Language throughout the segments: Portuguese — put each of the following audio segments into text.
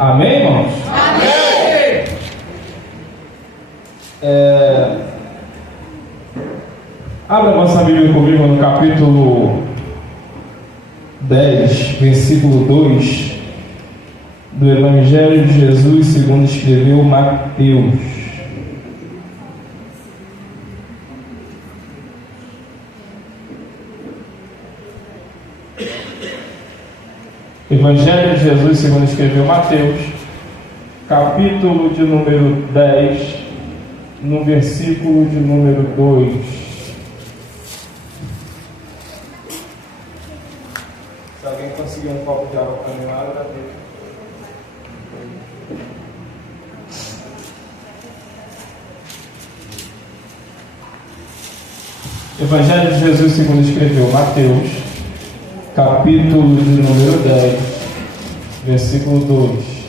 Amém, irmãos? Amém! Abra nossa Bíblia comigo no capítulo 10, versículo 2 do Evangelho de Jesus segundo escreveu Mateus. Evangelho de Jesus segundo escreveu Mateus, capítulo de número 10, no versículo de número 2. Se alguém conseguir um copo de água para mim lá, agradeço. Evangelho de Jesus segundo escreveu Mateus, capítulo de número 10, versículo 2.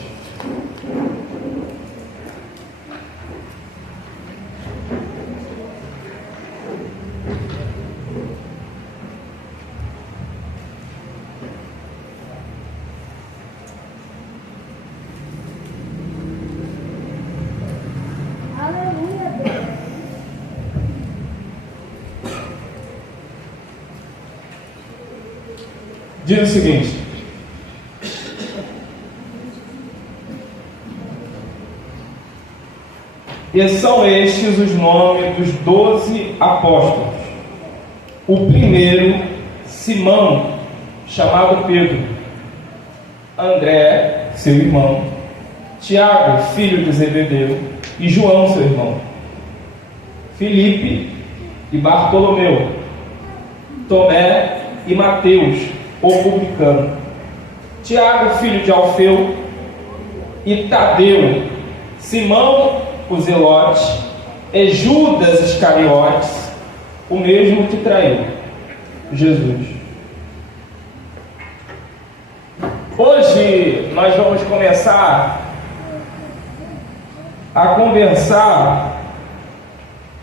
Diz o seguinte: e são estes os nomes dos 12 apóstolos. O primeiro, Simão, chamado Pedro; André, seu irmão; Tiago, filho de Zebedeu, e João, seu irmão; Filipe e Bartolomeu; Tomé e Mateus, o publicano; Tiago, filho de Alfeu, e Tadeu; Simão, o Zelote, e Judas Iscariotes, o mesmo que traiu Jesus. Hoje nós vamos começar a conversar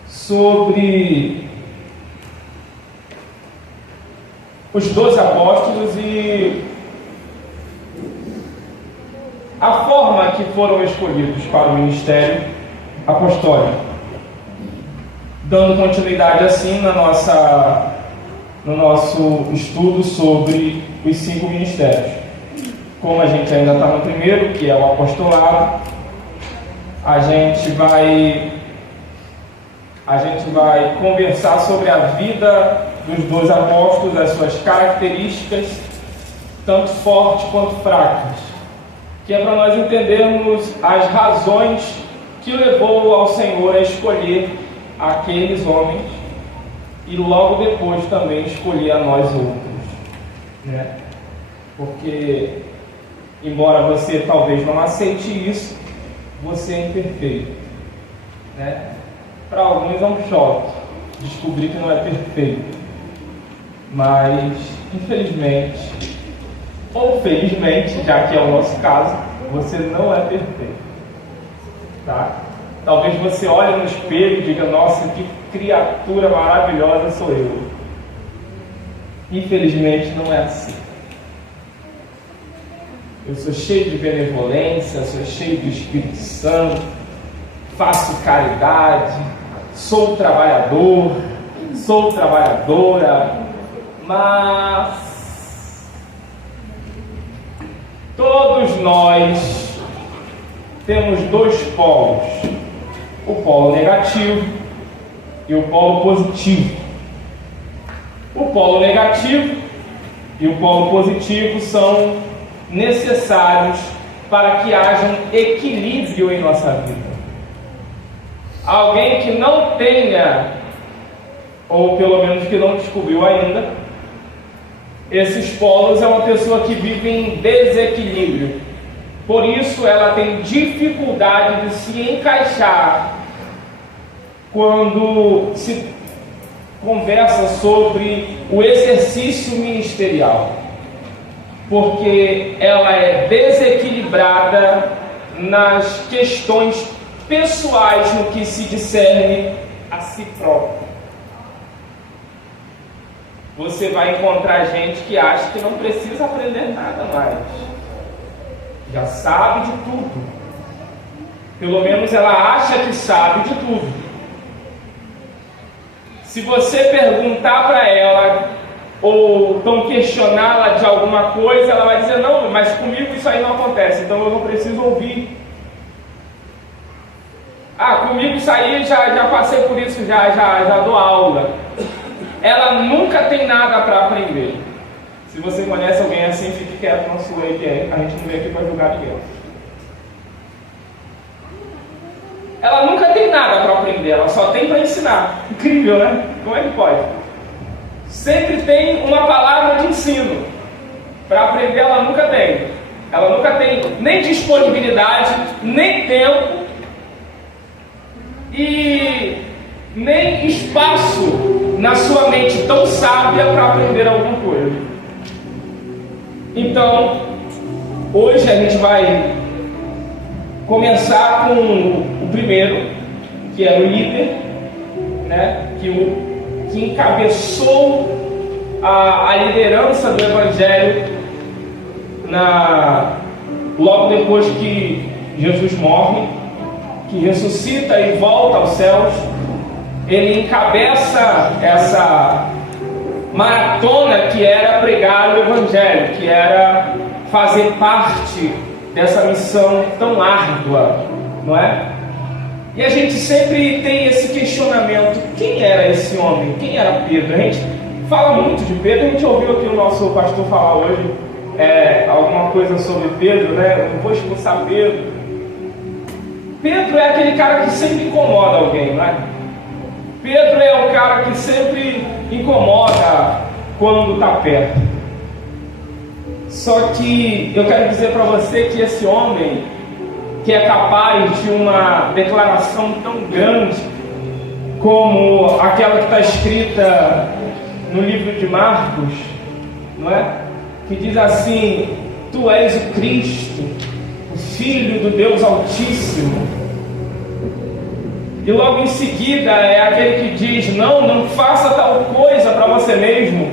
sobre os 12 apóstolos e a forma que foram escolhidos para o ministério apostólico, dando continuidade assim no nosso estudo sobre os 5 ministérios. Como a gente ainda está no primeiro, que é o apostolado, a gente vai conversar sobre a vida dos 12 apóstolos, as suas características, tanto fortes quanto fracas, que é para nós entendermos as razões que levou ao Senhor a escolher aqueles homens e logo depois também escolher a nós outros, né? Porque, embora você talvez não aceite isso, você é imperfeito, né? Para alguns é um choque descobrir que não é perfeito, mas infelizmente ou felizmente, já que é o nosso caso, você não é perfeito, tá? Talvez você olhe no espelho e diga: nossa, que criatura maravilhosa sou eu. Infelizmente não é assim. Eu sou cheio de benevolência, sou cheio do Espírito Santo, faço caridade, sou trabalhador, sou trabalhadora, mas todos nós temos 2 polos: o polo negativo e o polo positivo. O polo negativo e o polo positivo são necessários para que haja um equilíbrio em nossa vida. Alguém que não tenha, ou pelo menos que não descobriu ainda, esses polos, é uma pessoa que vive em desequilíbrio. Por isso ela tem dificuldade de se encaixar quando se conversa sobre o exercício ministerial, porque ela é desequilibrada nas questões pessoais, no que se discerne a si próprio. Você vai encontrar gente que acha que não precisa aprender nada mais, já sabe de tudo. Pelo menos ela acha que sabe de tudo. Se você perguntar para ela ou então questioná-la de alguma coisa, ela vai dizer: não, mas comigo isso aí não acontece, então eu não preciso ouvir. Comigo isso aí, já passei por isso, já dou aula. Ela nunca tem nada para aprender. Se você conhece alguém assim, fique quieto, não sua aí, a gente não veio aqui para julgar ninguém. Ela nunca tem nada para aprender, ela só tem para ensinar. Incrível, né? Como é que pode? Sempre tem uma palavra de ensino. Para aprender ela nunca tem. Ela nunca tem nem disponibilidade, nem tempo e nem espaço na sua mente tão sábia para aprender alguma coisa. Então, hoje a gente vai começar com o primeiro, que é o líder, né, que encabeçou a liderança do Evangelho logo depois que Jesus morre, que ressuscita e volta aos céus. Ele encabeça essa maratona que era pregar o Evangelho, que era fazer parte dessa missão tão árdua, não é? E a gente sempre tem esse questionamento: quem era esse homem? Quem era Pedro? A gente fala muito de Pedro, a gente ouviu aqui o nosso pastor falar hoje alguma coisa sobre Pedro, né? Eu não vou expulsar Pedro. Pedro é aquele cara que sempre incomoda alguém, não é? Pedro é o cara que sempre incomoda quando está perto. Só que eu quero dizer para você que esse homem, que é capaz de uma declaração tão grande como aquela que está escrita no livro de Marcos, não é? Que diz assim: tu és o Cristo, o Filho do Deus Altíssimo. E logo em seguida é aquele que diz: não faça tal coisa para você mesmo,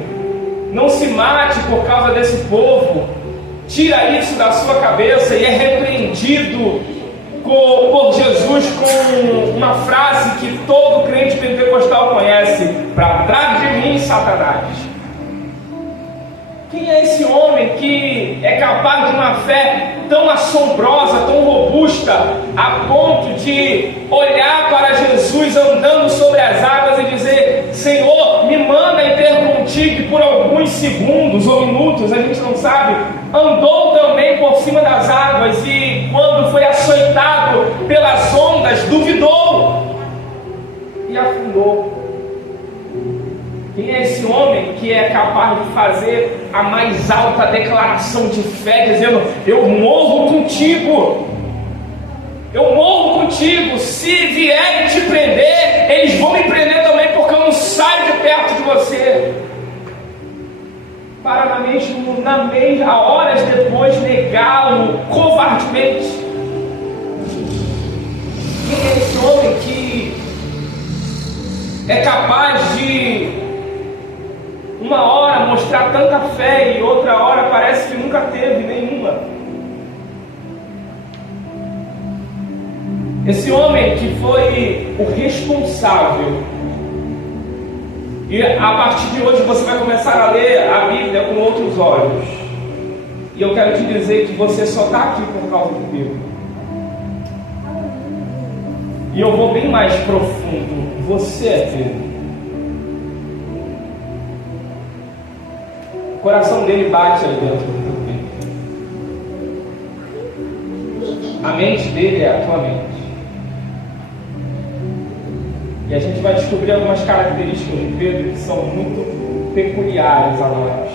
não se mate por causa desse povo, tira isso da sua cabeça. E é repreendido por Jesus com uma frase que todo crente pentecostal conhece: para trás de mim, Satanás. Quem é esse homem que é capaz de uma fé tão assombrosa, tão robusta, a ponto de olhar para Jesus andando sobre as águas e dizer: Senhor, me manda ir ter contigo? E por alguns segundos ou minutos, a gente não sabe, andou também por cima das águas, e quando foi açoitado pelas ondas, duvidou e afundou. Quem é esse homem que é capaz de fazer a mais alta declaração de fé, dizendo: eu morro contigo, eu morro contigo, se vierem te prender, eles vão me prender também, porque eu não saio de perto de você, para a horas depois negá-lo covardemente? Quem é esse homem que é capaz de uma hora mostrar tanta fé e outra hora parece que nunca teve nenhuma? Esse homem que foi o responsável. E a partir de hoje você vai começar a ler a Bíblia com outros olhos. E eu quero te dizer que você só está aqui por causa de Deus. E eu vou bem mais profundo. Você é Pedro. O coração dele bate aí dentro do peito. A mente dele é a tua mente. E a gente vai descobrir algumas características de Pedro que são muito peculiares a nós.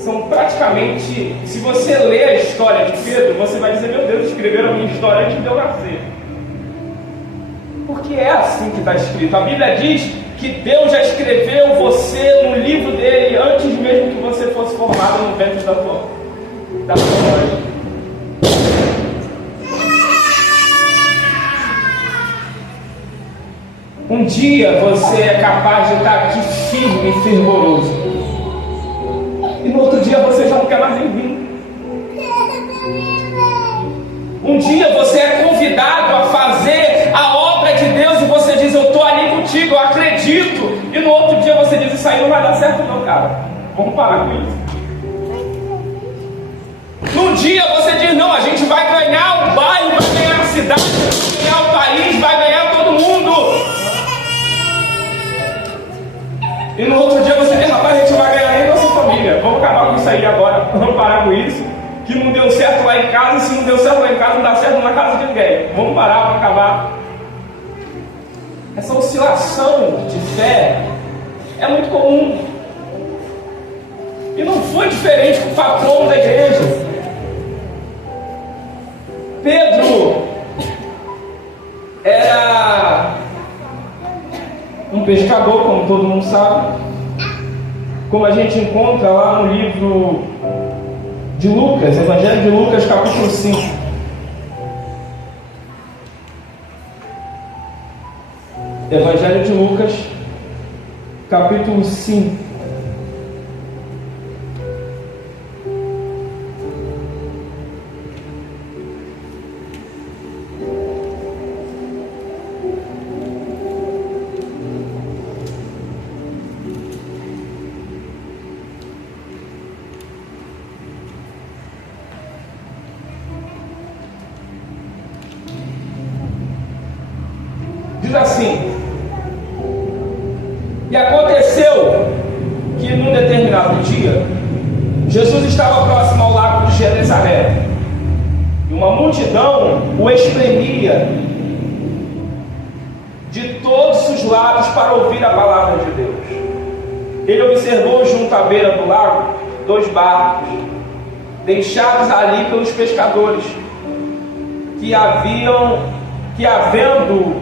São praticamente, se você ler a história de Pedro, você vai dizer: meu Deus, escreveram a minha história antes de eu nascer. Porque é assim que está escrito. A Bíblia diz que Deus já escreveu você no livro dele antes mesmo que você fosse formado no ventre da tua mãe. Um dia você é capaz de estar aqui firme e fervoroso, e no outro dia você já não quer mais nem vir. Um dia você é convidado a fazer a obra de Deus e você diz, eu estou ali contigo, eu acredito. E no outro dia você diz, isso aí não vai dar certo não, cara. Vamos parar com isso. Num dia você diz, não, a gente vai ganhar o bairro, vai ganhar a cidade, vai ganhar o país, vai ganhar todo mundo. E no outro dia você diz, rapaz, a gente vai ganhar nem nossa família. Vamos acabar com isso aí agora, vamos parar com isso. Que não deu certo lá em casa, se não deu certo lá em casa, não dá certo na casa de ninguém. Vamos parar, vamos acabar. Essa oscilação de fé é muito comum. E não foi diferente com o patrono da igreja. Pedro era um pescador, como todo mundo sabe, como a gente encontra lá no livro de Lucas, Evangelho de Lucas, capítulo 5. Evangelho de Lucas, capítulo 5. Diz assim: e aconteceu que num determinado dia, Jesus estava próximo ao lago de Genezaré, e uma multidão o espremia de todos os lados para ouvir a palavra de Deus. Ele observou junto à beira do lago 2 barcos, deixados ali pelos pescadores, que havendo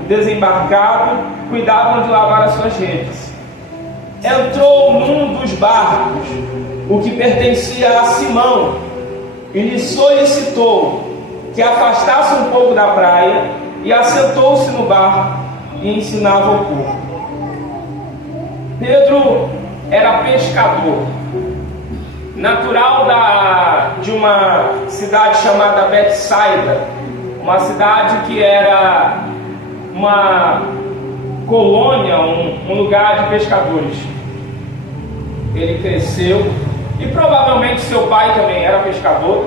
desembarcado, cuidavam de lavar as suas redes. Entrou num dos barcos, o que pertencia a Simão, e lhe solicitou que afastasse um pouco da praia, e assentou-se no barco e ensinava o povo. Pedro era pescador, natural de uma cidade chamada Betsaida, uma cidade que era uma colônia, um lugar de pescadores. Ele cresceu, e provavelmente seu pai também era pescador.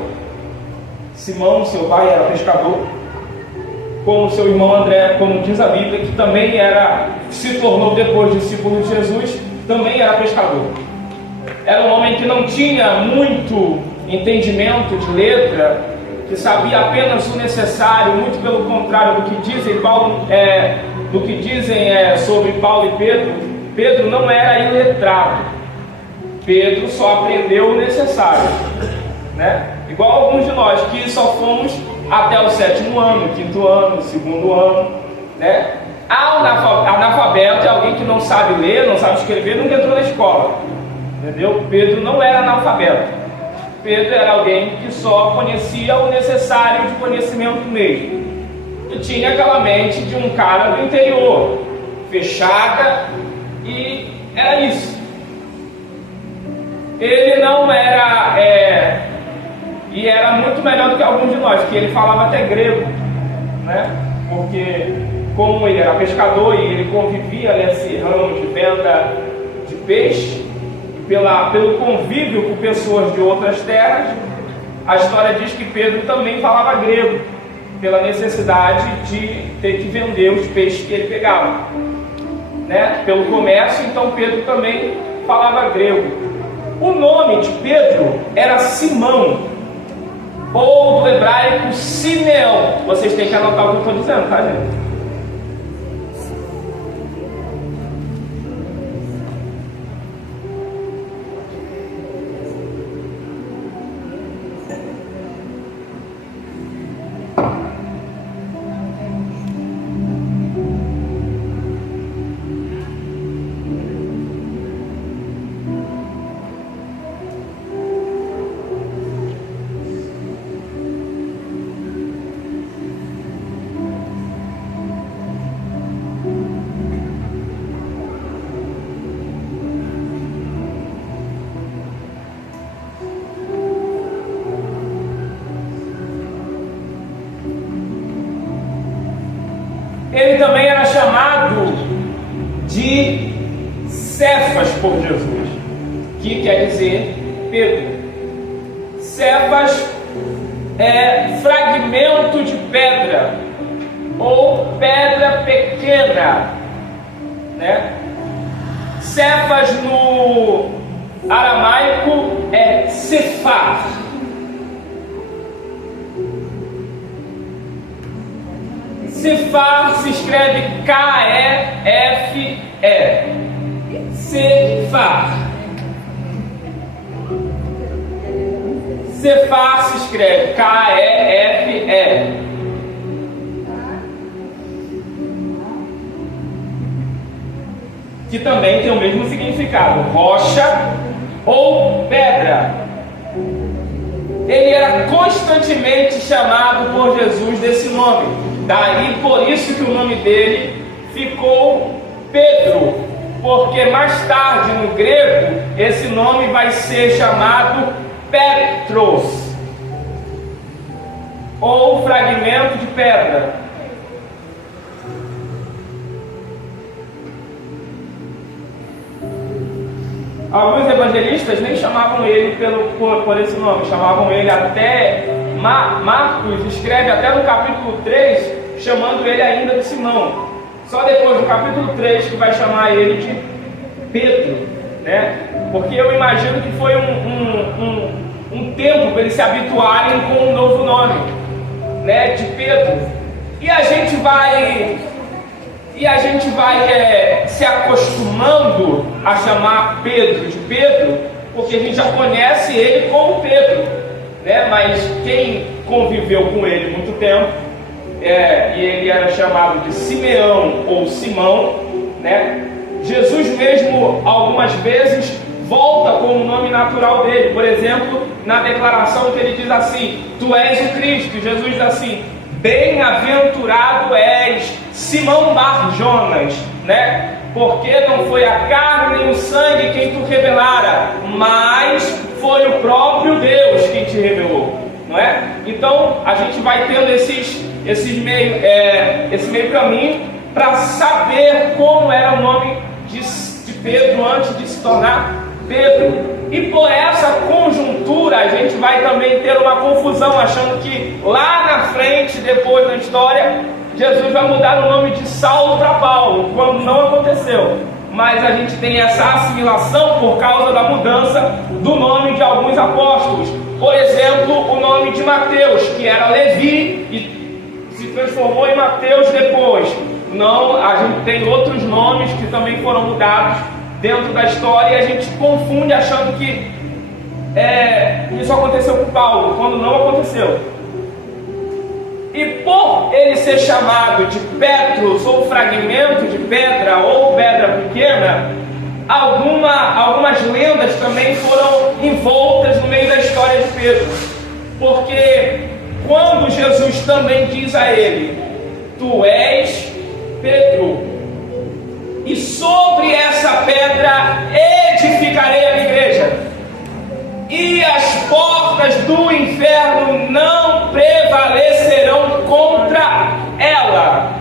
Simão, seu pai, era pescador, como seu irmão André, como diz a Bíblia, que também se tornou depois discípulo de Jesus, também era pescador. Era um homem que não tinha muito entendimento de letra, que sabia apenas o necessário, muito pelo contrário do que dizem sobre Paulo e Pedro. Pedro não era iletrado. Pedro só aprendeu o necessário, né? Igual alguns de nós que só fomos até o 7º ano, 5º ano, 2º ano, né? Analfabeto é alguém que não sabe ler, não sabe escrever, nunca entrou na escola, entendeu? Pedro não era analfabeto. Pedro era alguém que só conhecia o necessário de conhecimento mesmo. E tinha aquela mente de um cara do interior, fechada, e era isso. Ele não era, e era muito melhor do que alguns de nós, que ele falava até grego, né? Porque como ele era pescador e ele convivia nesse ramo de venda de peixe, pelo convívio com pessoas de outras terras, a história diz que Pedro também falava grego, pela necessidade de ter que vender os peixes que ele pegava, né? Pelo comércio. Então Pedro também falava grego. O nome de Pedro era Simão, ou do hebraico Simeão. Vocês têm que anotar o que eu estou dizendo, tá, gente? ele também era chamado de Cefas por Jesus, que quer dizer Pedro. Cefas é fragmento de pedra ou pedra pequena, né? Cefas no aramaico é Cefar. Cefar se escreve K-E-F-E. Cefar. Cefar se escreve K-E-F-E. Que também tem o mesmo significado, rocha ou pedra. Ele era constantemente chamado por Jesus desse nome. Daí por isso que o nome dele ficou Pedro, porque mais tarde no grego esse nome vai ser chamado Petros, ou fragmento de pedra. Alguns evangelistas nem chamavam ele por esse nome, chamavam ele até, Marcos escreve até no capítulo 3, chamando ele ainda de Simão. Só depois do capítulo 3 que vai chamar ele de Pedro, né? Porque eu imagino que foi um tempo para eles se habituarem com um novo nome, né? De Pedro. E a gente vai se acostumando a chamar Pedro de Pedro, porque a gente já conhece ele como Pedro, né? Mas quem conviveu com ele muito tempo, e ele era chamado de Simeão ou Simão, né? Jesus mesmo algumas vezes volta com o nome natural dele. Por exemplo, na declaração que ele diz assim: Tu és o Cristo. Jesus diz assim: Bem-aventurado és, Simão Bar-Jonas, né? Porque não foi a carne nem o sangue quem tu revelara, mas foi o próprio Deus quem te revelou, não é? Então a gente vai tendo esse meio caminho para saber como era o nome de Pedro antes de se tornar Pedro. E por essa conjuntura a gente vai também ter uma confusão, achando que lá na frente, depois da história, Jesus vai mudar o nome de Saulo para Paulo, quando não aconteceu. Mas a gente tem essa assimilação por causa da mudança do nome de alguns apóstolos. Por exemplo, o nome de Mateus, que era Levi e se transformou em Mateus depois. Não, a gente tem outros nomes que também foram mudados dentro da história, e a gente confunde achando que isso aconteceu com Paulo, quando não aconteceu. E por ele ser chamado de Petros, ou fragmento de pedra, ou pedra pequena, algumas lendas também foram envoltas no meio da história de Pedro. Porque quando Jesus também diz a ele: Tu és Pedro, e sobre essa pedra edificarei a igreja, e as portas do inferno não prevalecerão contra ela.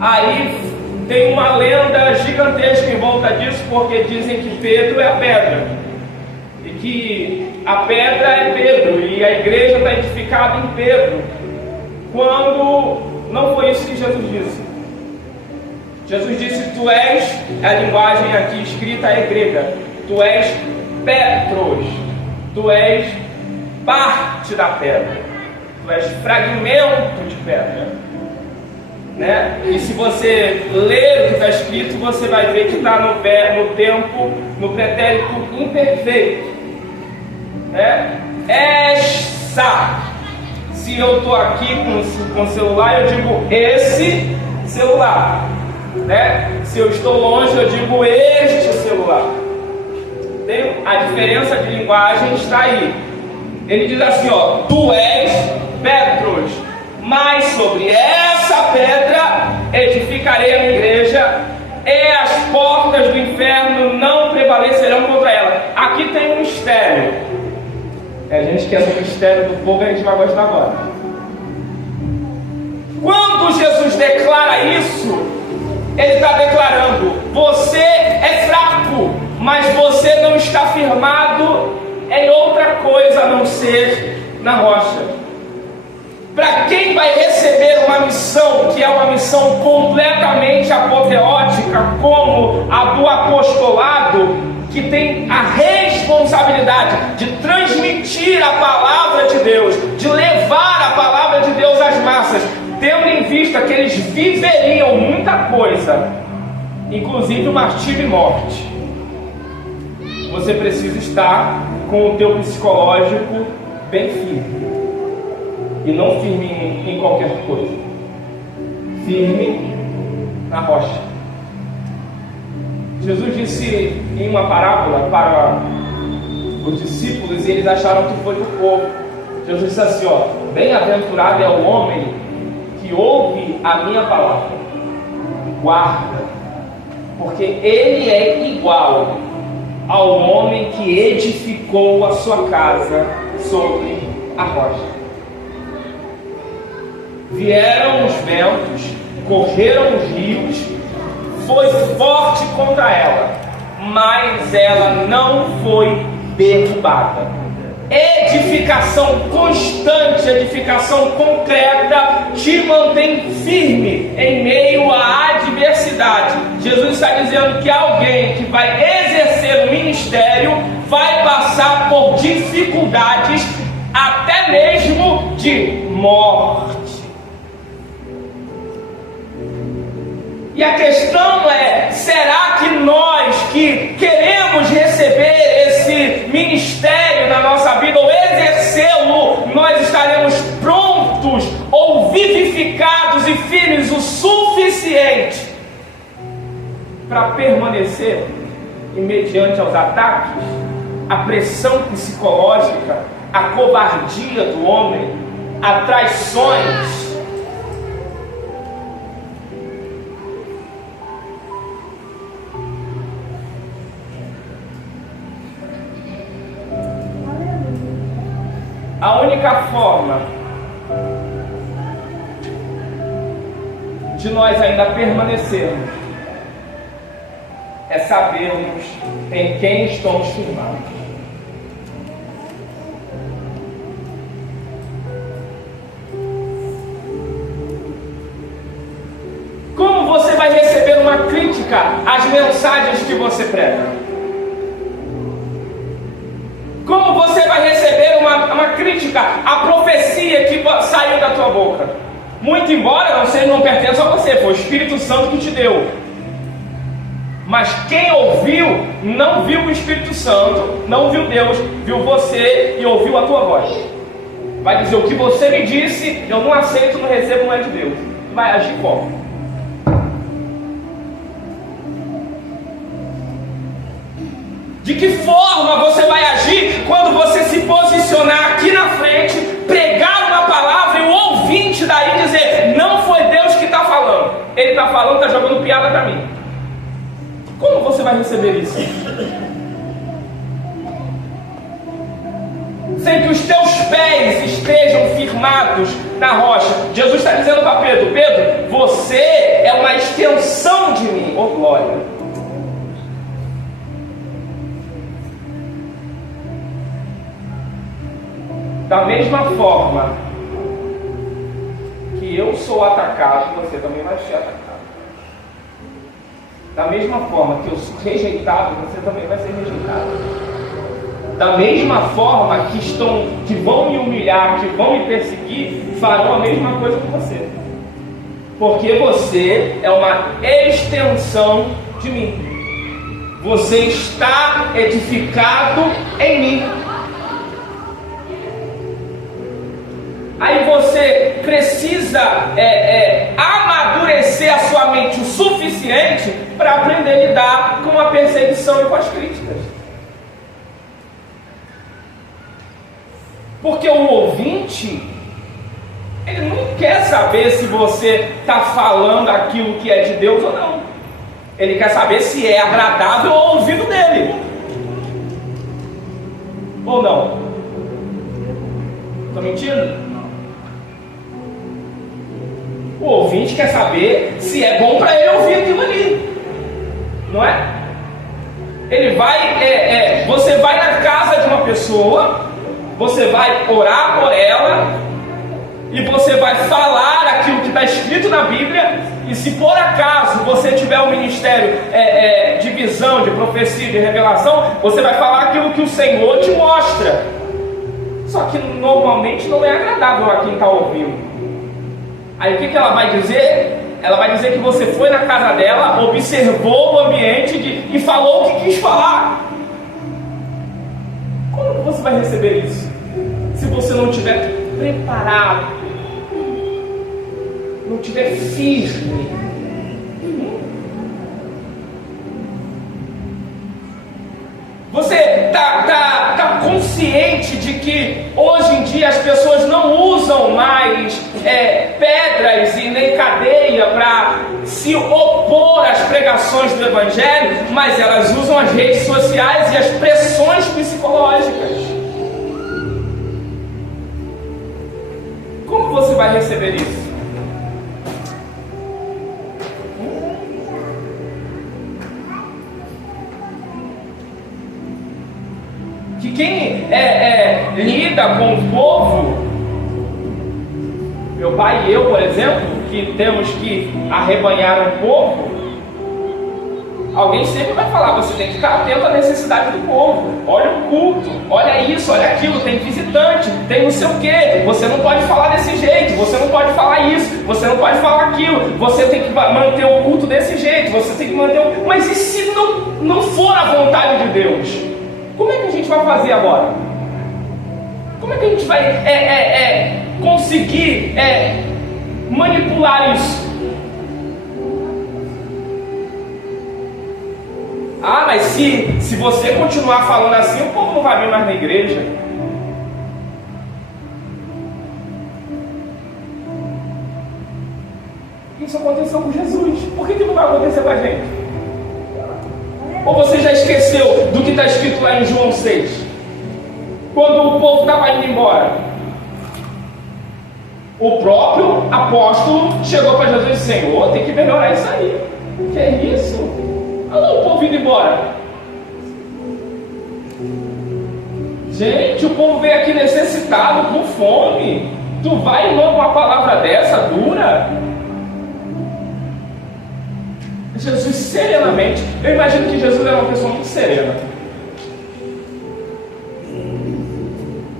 Aí tem uma lenda gigantesca em volta disso, porque dizem que Pedro é a pedra, e que a pedra é Pedro, e a igreja está edificada em Pedro, quando não foi isso que Jesus disse. Jesus disse: Tu és, a linguagem aqui escrita é grega, tu és Petros, tu és parte da pedra, tu és fragmento de pedra, né? E se você ler o que está escrito, você vai ver que está no tempo, no pretérito imperfeito, né? Essa. Se eu estou aqui com o celular, eu digo esse celular, né? Se eu estou longe, eu digo este celular. A diferença de linguagem está aí. Ele diz assim, ó: Tu és Petros, mas sobre essa pedra edificarei a minha igreja, e as portas do inferno não prevalecerão contra ela. Aqui tem um mistério. A gente quer o mistério do fogo, a gente vai gostar agora. Quando Jesus declara isso, Ele está declarando: você é fraco, mas você não está firmado em outra coisa a não ser na rocha. Para quem vai receber uma missão, que é uma missão completamente apoteótica, como a do apostolado, que tem a responsabilidade de transmitir a palavra de Deus, de levar a palavra de Deus às massas, tendo em vista que eles viveriam muita coisa, inclusive o martírio e morte, você precisa estar com o teu psicológico bem firme. E não firme em qualquer coisa. Firme na rocha. Jesus disse em uma parábola para os discípulos, e eles acharam que foi do povo. Jesus disse assim, ó: bem-aventurado é o homem que ouve a minha palavra e guarda, porque ele é igual ao homem que edificou a sua casa sobre a rocha. Vieram os ventos, correram os rios, foi forte contra ela, mas ela não foi derrubada. Edificação constante, edificação concreta, te mantém firme em meio à adversidade. Jesus está dizendo que alguém que vai exercer o ministério vai passar por dificuldades, até mesmo de morte. E a questão é: será que nós que queremos receber esse ministério na nossa vida, ou exercê-lo, nós estaremos prontos ou vivificados e firmes o suficiente para permanecer mediante aos ataques, a pressão psicológica, a covardia do homem, as traições? A única forma de nós ainda permanecermos é sabermos em quem estamos firmados. Como você vai receber uma crítica às mensagens que você prega? Como você vai receber uma crítica à profecia que saiu da tua boca? Muito embora não pertença a você, foi o Espírito Santo que te deu. Mas quem ouviu, não viu o Espírito Santo, não viu Deus, viu você e ouviu a tua voz. Vai dizer: o que você me disse, eu não aceito, não recebo, não é de Deus. Vai agir como? De que forma você vai agir quando você se posicionar aqui na frente, pregar uma palavra e o ouvinte daí dizer: não foi Deus que está falando, ele está falando, está jogando piada para mim? Como você vai receber isso? Sem que os teus pés estejam firmados na rocha. Jesus está dizendo para Pedro: Pedro, você é uma extensão de mim. Oh glória! Da mesma forma que eu sou atacado, você também vai ser atacado. Da mesma forma que eu sou rejeitado, você também vai ser rejeitado. Da mesma forma que vão me humilhar, que vão me perseguir, farão a mesma coisa com você. Porque você é uma extensão de mim. Você está edificado em mim. Aí você precisa amadurecer a sua mente o suficiente para aprender a lidar com a perseguição e com as críticas. Porque o ouvinte, ele não quer saber se você está falando aquilo que é de Deus ou não. Ele quer saber se é agradável ao ouvido dele. Ou não? Estou mentindo? O ouvinte quer saber se é bom para ele ouvir aquilo ali, não é? Ele vai, você vai na casa de uma pessoa, você vai orar por ela, e você vai falar aquilo que está escrito na Bíblia. E se por acaso você tiver um ministério de visão, de profecia, de revelação, você vai falar aquilo que o Senhor te mostra. Só que normalmente não é agradável a quem está ouvindo. Aí o que ela vai dizer? Ela vai dizer que você foi na casa dela, observou o ambiente e falou o que quis falar. Como você vai receber isso? Se você não estiver preparado, não estiver firme. Você está consciente de que hoje em dia as pessoas não usam mais pedras e nem cadeia para se opor às pregações do Evangelho, mas elas usam as redes sociais e as pressões psicológicas. Como você vai receber isso? Que quem lida com o povo, meu pai e eu, por exemplo, que temos que arrebanhar um povo, alguém sempre vai falar, você tem que ficar atento à necessidade do povo. Olha o culto, olha isso, olha aquilo, tem visitante, tem não sei o que. Você não pode falar desse jeito, você não pode falar isso, você não pode falar aquilo, você tem que manter o culto desse jeito, você tem que manter o... Mas e se não for a vontade de Deus? Como é que a gente vai fazer agora? Como é que a gente vai conseguir manipular isso? Ah, mas se você continuar falando assim, o povo não vai vir mais na igreja. Isso aconteceu com Jesus. Por que não vai acontecer com a gente? Ou você já esqueceu do que está escrito lá em João 6? Quando o povo estava indo embora, o próprio apóstolo chegou para Jesus e disse: Senhor, tem que melhorar isso aí. Que é isso? Olha o povo indo embora. Gente, o povo veio aqui necessitado, com fome. Tu vai e manda uma palavra dessa, dura? Jesus serenamente, eu imagino que Jesus era uma pessoa muito serena.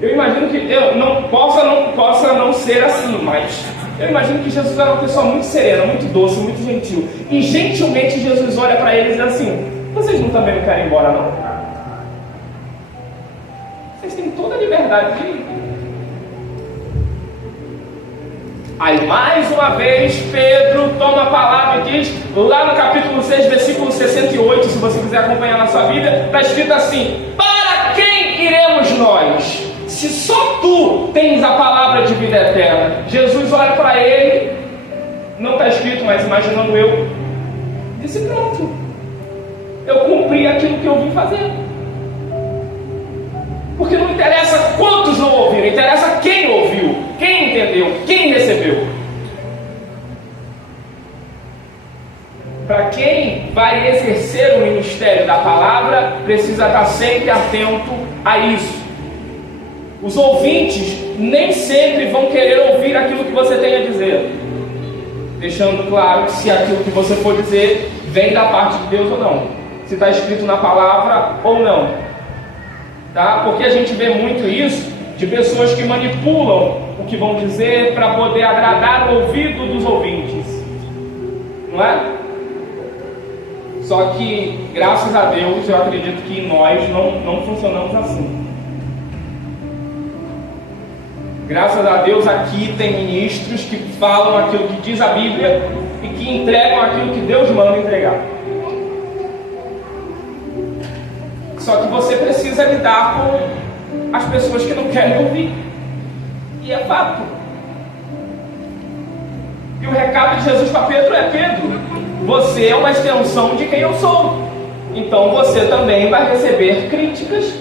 Eu imagino que eu possa não ser assim, mas eu imagino que Jesus era uma pessoa muito serena, muito doce, muito gentil. E gentilmente Jesus olha para eles e diz assim: vocês também não querem ir embora, não? Vocês têm toda a liberdade de ir. Aí mais uma vez Pedro toma a palavra e diz, lá no capítulo 6, versículo 68, se você quiser acompanhar na sua vida, está escrito assim: para quem iremos nós, se só tu tens a palavra de vida eterna? Jesus olha para ele, não está escrito, mas imaginando eu, disse: pronto, eu cumpri aquilo que eu vim fazer. Porque não interessa quantos não ouviram, interessa quem ouviu, quem entendeu, quem recebeu. Para quem vai exercer o ministério da palavra, precisa estar sempre atento a isso. Os ouvintes nem sempre vão querer ouvir aquilo que você tem a dizer, deixando claro que se aquilo que você for dizer vem da parte de Deus ou não, se está escrito na palavra ou não. Tá? Porque a gente vê muito isso de pessoas que manipulam o que vão dizer para poder agradar o ouvido dos ouvintes, não é? Só que, graças a Deus, eu acredito que nós não funcionamos assim. Graças a Deus, aqui tem ministros que falam aquilo que diz a Bíblia e que entregam aquilo que Deus manda entregar. Só que você precisa lidar com as pessoas que não querem ouvir. E é fato. E o recado de Jesus para Pedro é: Pedro, você é uma extensão de quem eu sou. Então você também vai receber críticas,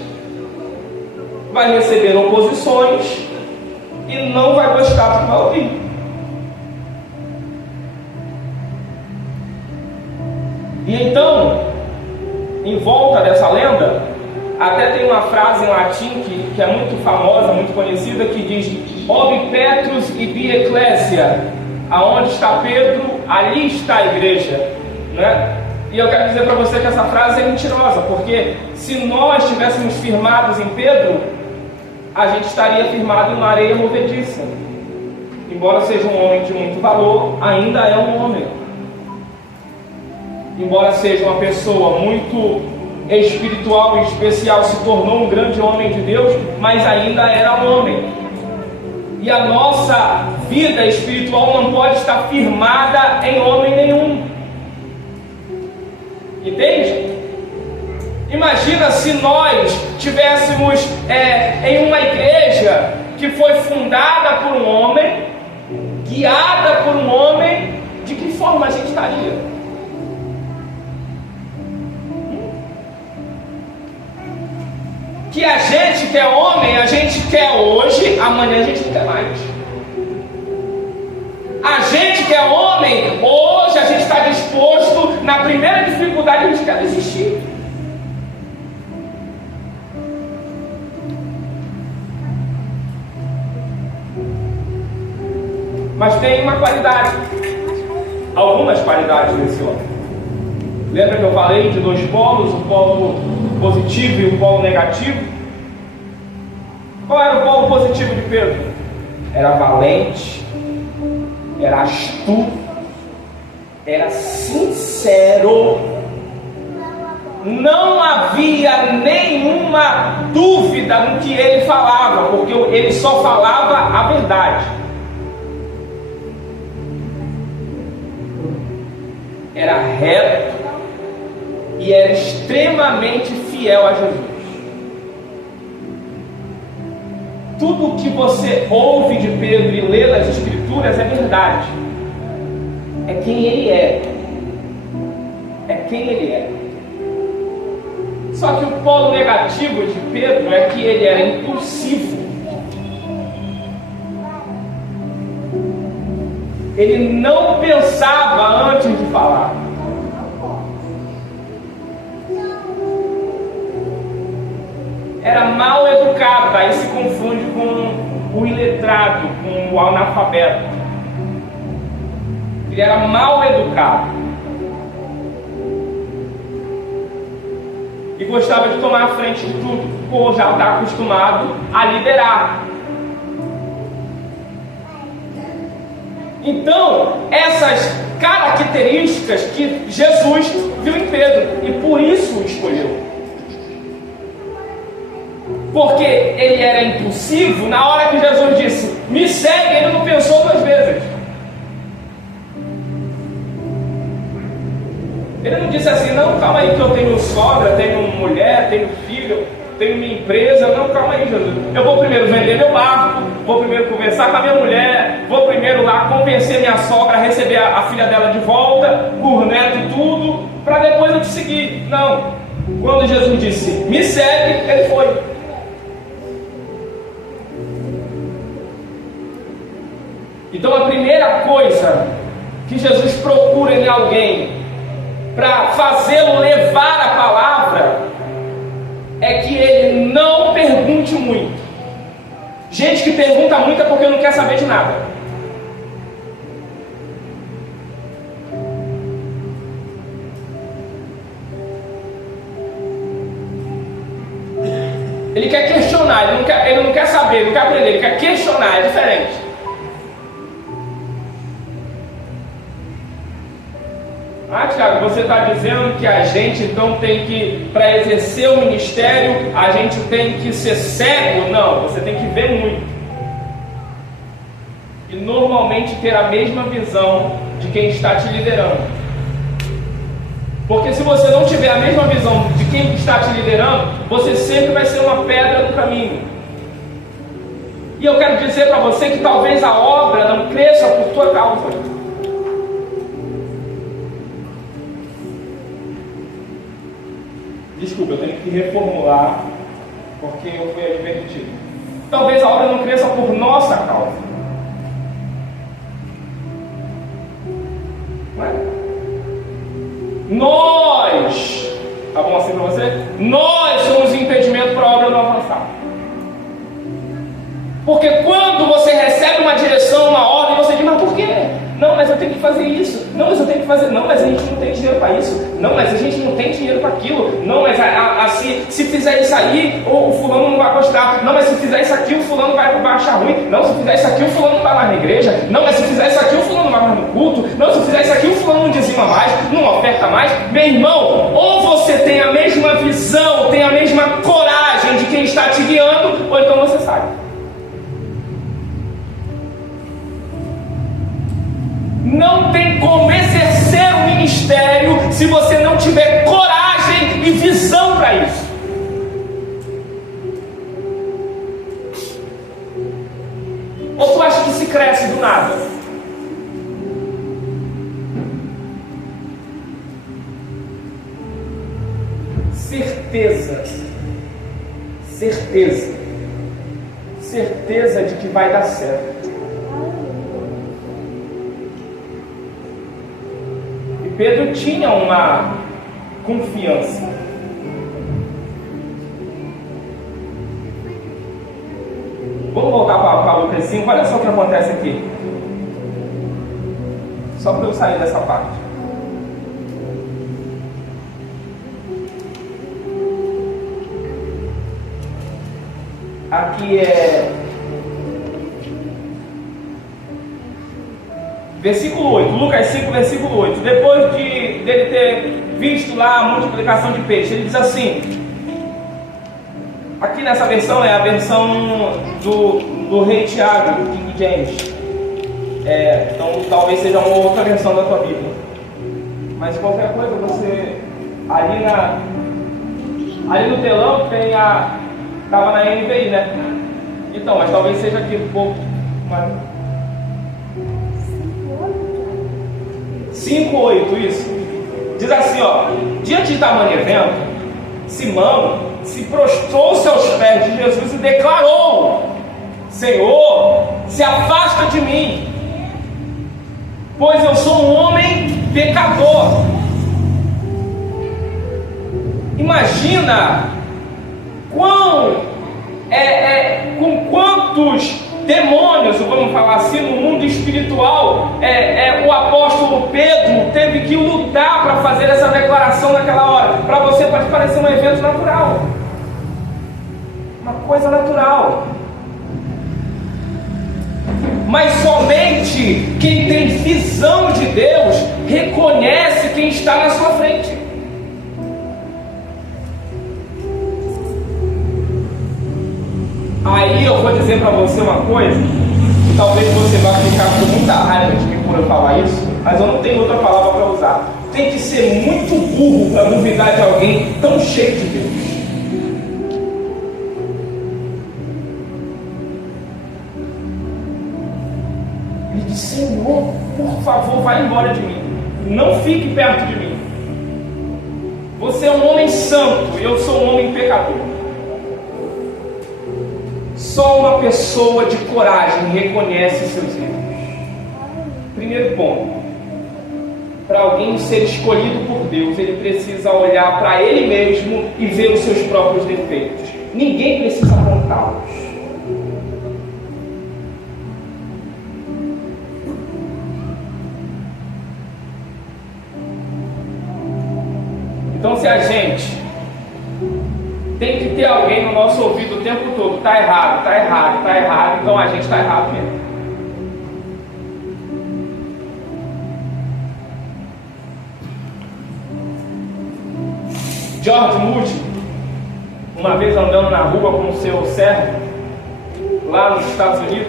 vai receber oposições e não vai gostar do que vai ouvir. E então, em volta dessa lenda, até tem uma frase em latim que é muito famosa, muito conhecida, que diz: Ob Petrus ibi ecclesia, aonde está Pedro, ali está a igreja, né? E eu quero dizer para você que essa frase é mentirosa, porque se nós estivéssemos firmados em Pedro, a gente estaria firmado em uma areia movediça. Embora seja um homem de muito valor, ainda é um homem. Embora seja uma pessoa muito espiritual e especial, se tornou um grande homem de Deus, mas ainda era um homem. E a nossa vida espiritual não pode estar firmada em homem nenhum. Entende? Imagina se nós tivéssemos em uma igreja que foi fundada por um homem, guiada por um homem, de que forma a gente estaria? Que a gente que é homem, a gente quer hoje, amanhã a gente não quer mais. A gente que é homem, hoje a gente está disposto, na primeira dificuldade a gente quer desistir. Mas tem uma qualidade, algumas qualidades nesse homem. Lembra que eu falei de dois polos, o polo positivo e o polo negativo? Qual era o polo positivo de Pedro? Era valente, era astuto, era sincero, não havia nenhuma dúvida no que ele falava, porque ele só falava a verdade. Era reto e era extremamente fiel a Jesus. Tudo o que você ouve de Pedro e lê nas Escrituras é verdade. É quem ele é. É quem ele é. Só que o polo negativo de Pedro é que ele era impulsivo. Ele não pensava antes de falar. Era mal educado, aí se confunde com o iletrado, com o analfabeto. Ele era mal educado. E gostava de tomar a frente de tudo, por já estar acostumado a liderar. Então, essas características que Jesus viu em Pedro, e por isso o escolheu. Porque ele era impulsivo, na hora que Jesus disse, me segue, ele não pensou duas vezes. Ele não disse assim, não, calma aí que eu tenho sogra, tenho mulher, tenho filho, tenho minha empresa. Não, calma aí, Jesus. Eu vou primeiro vender meu barco, vou primeiro conversar com a minha mulher, vou primeiro lá convencer minha sogra a receber a filha dela de volta, por neto e tudo, para depois eu te seguir. Não. Quando Jesus disse, me segue, ele foi. Então a primeira coisa que Jesus procura em alguém para fazê-lo levar a palavra é que ele não pergunte muito. Gente que pergunta muito é porque não quer saber de nada. Ele quer questionar, ele não quer saber, ele não quer aprender, ele quer questionar, é diferente. Ah, Tiago, você está dizendo que a gente então tem que, para exercer o ministério, a gente tem que ser cego? Não, você tem que ver muito. E normalmente ter a mesma visão de quem está te liderando. Porque se você não tiver a mesma visão de quem está te liderando, você sempre vai ser uma pedra no caminho. E eu quero dizer para você que talvez a obra não cresça por tua causa. Desculpa, eu tenho que reformular, porque eu fui advertido. Talvez a obra não cresça por nossa causa. Não é? Nós Nós somos o impedimento para a obra não avançar. Porque quando você recebe uma direção, uma ordem, você diz, mas por quê? Não, mas eu tenho que fazer isso. Não, mas eu tenho que fazer. Não, mas a gente não tem dinheiro para isso. Não, mas a gente não tem dinheiro para aquilo. Não, mas se fizer isso aí, o fulano não vai gostar. Não, mas se fizer isso aqui, o fulano vai achar ruim. Não, se fizer isso aqui, o fulano não vai mais na igreja. Não, mas se fizer isso aqui, o fulano não vai mais no culto. Não, se fizer isso aqui, o fulano não dizima mais, não oferta mais. Meu irmão, ou você tem a mesma visão, tem a mesma coragem de quem está te guiando, ou então você sai. Não tem como exercer o ministério se você não tiver coragem e visão para isso. Ou tu acha que se cresce do nada? Certeza de que vai dar certo. Pedro tinha uma confiança. Vamos voltar para Lucas 5. Olha só o que acontece aqui. Só para eu sair dessa parte. Aqui é versículo 8, Lucas 5, versículo 8. Depois dele ter visto lá a multiplicação de peixe, ele diz assim, aqui nessa versão é a versão do Rei Tiago, do King James. Então talvez seja uma outra versão da tua Bíblia. Mas qualquer coisa, você ali no telão tem estava na NVI, né? Então, mas talvez seja aqui um pouco mais. 5:8, isso. Diz assim, ó: diante de tamanho evento, Simão se prostrou-se aos pés de Jesus e declarou: Senhor, se afasta de mim, pois eu sou um homem pecador. Imagina com quantos demônios, vamos falar assim, no mundo espiritual, o apóstolo Pedro teve que lutar para fazer essa declaração naquela hora. Para você pode parecer um evento natural, uma coisa natural, mas somente quem tem visão de Deus reconhece quem está na sua frente. Aí eu vou dizer para você uma coisa, que talvez você vá ficar com muita raiva de mim por eu falar isso, mas eu não tenho outra palavra para usar. Tem que ser muito burro para duvidar de alguém tão cheio de Deus. Ele disse: Senhor, por favor, vá embora de mim, não fique perto de mim. Você é um homem santo, eu sou um homem pecador. Só uma pessoa de coragem reconhece seus erros. Primeiro ponto: para alguém ser escolhido por Deus, ele precisa olhar para ele mesmo e ver os seus próprios defeitos. Ninguém precisa apontá-los. Então, se a gente tem que ter alguém no nosso ouvido o tempo todo: está errado, está errado, está errado, então a gente está errado mesmo. George Moody, uma vez andando na rua com o seu servo, lá nos Estados Unidos,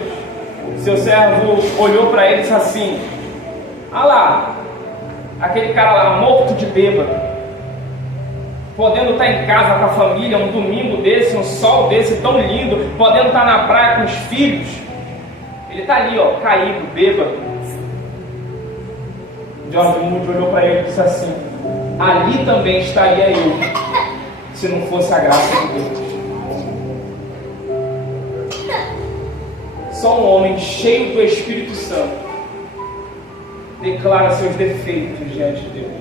seu servo olhou para ele e disse assim: ah lá, aquele cara lá morto de bêbado, podendo estar em casa com a família, um domingo desse, um sol desse tão lindo, podendo estar na praia com os filhos, ele está ali, ó, caído, bêbado. George Moody olhou para ele e disse assim: ali também estaria eu, se não fosse a graça de Deus. Só um homem cheio do Espírito Santo declara seus defeitos diante de Deus.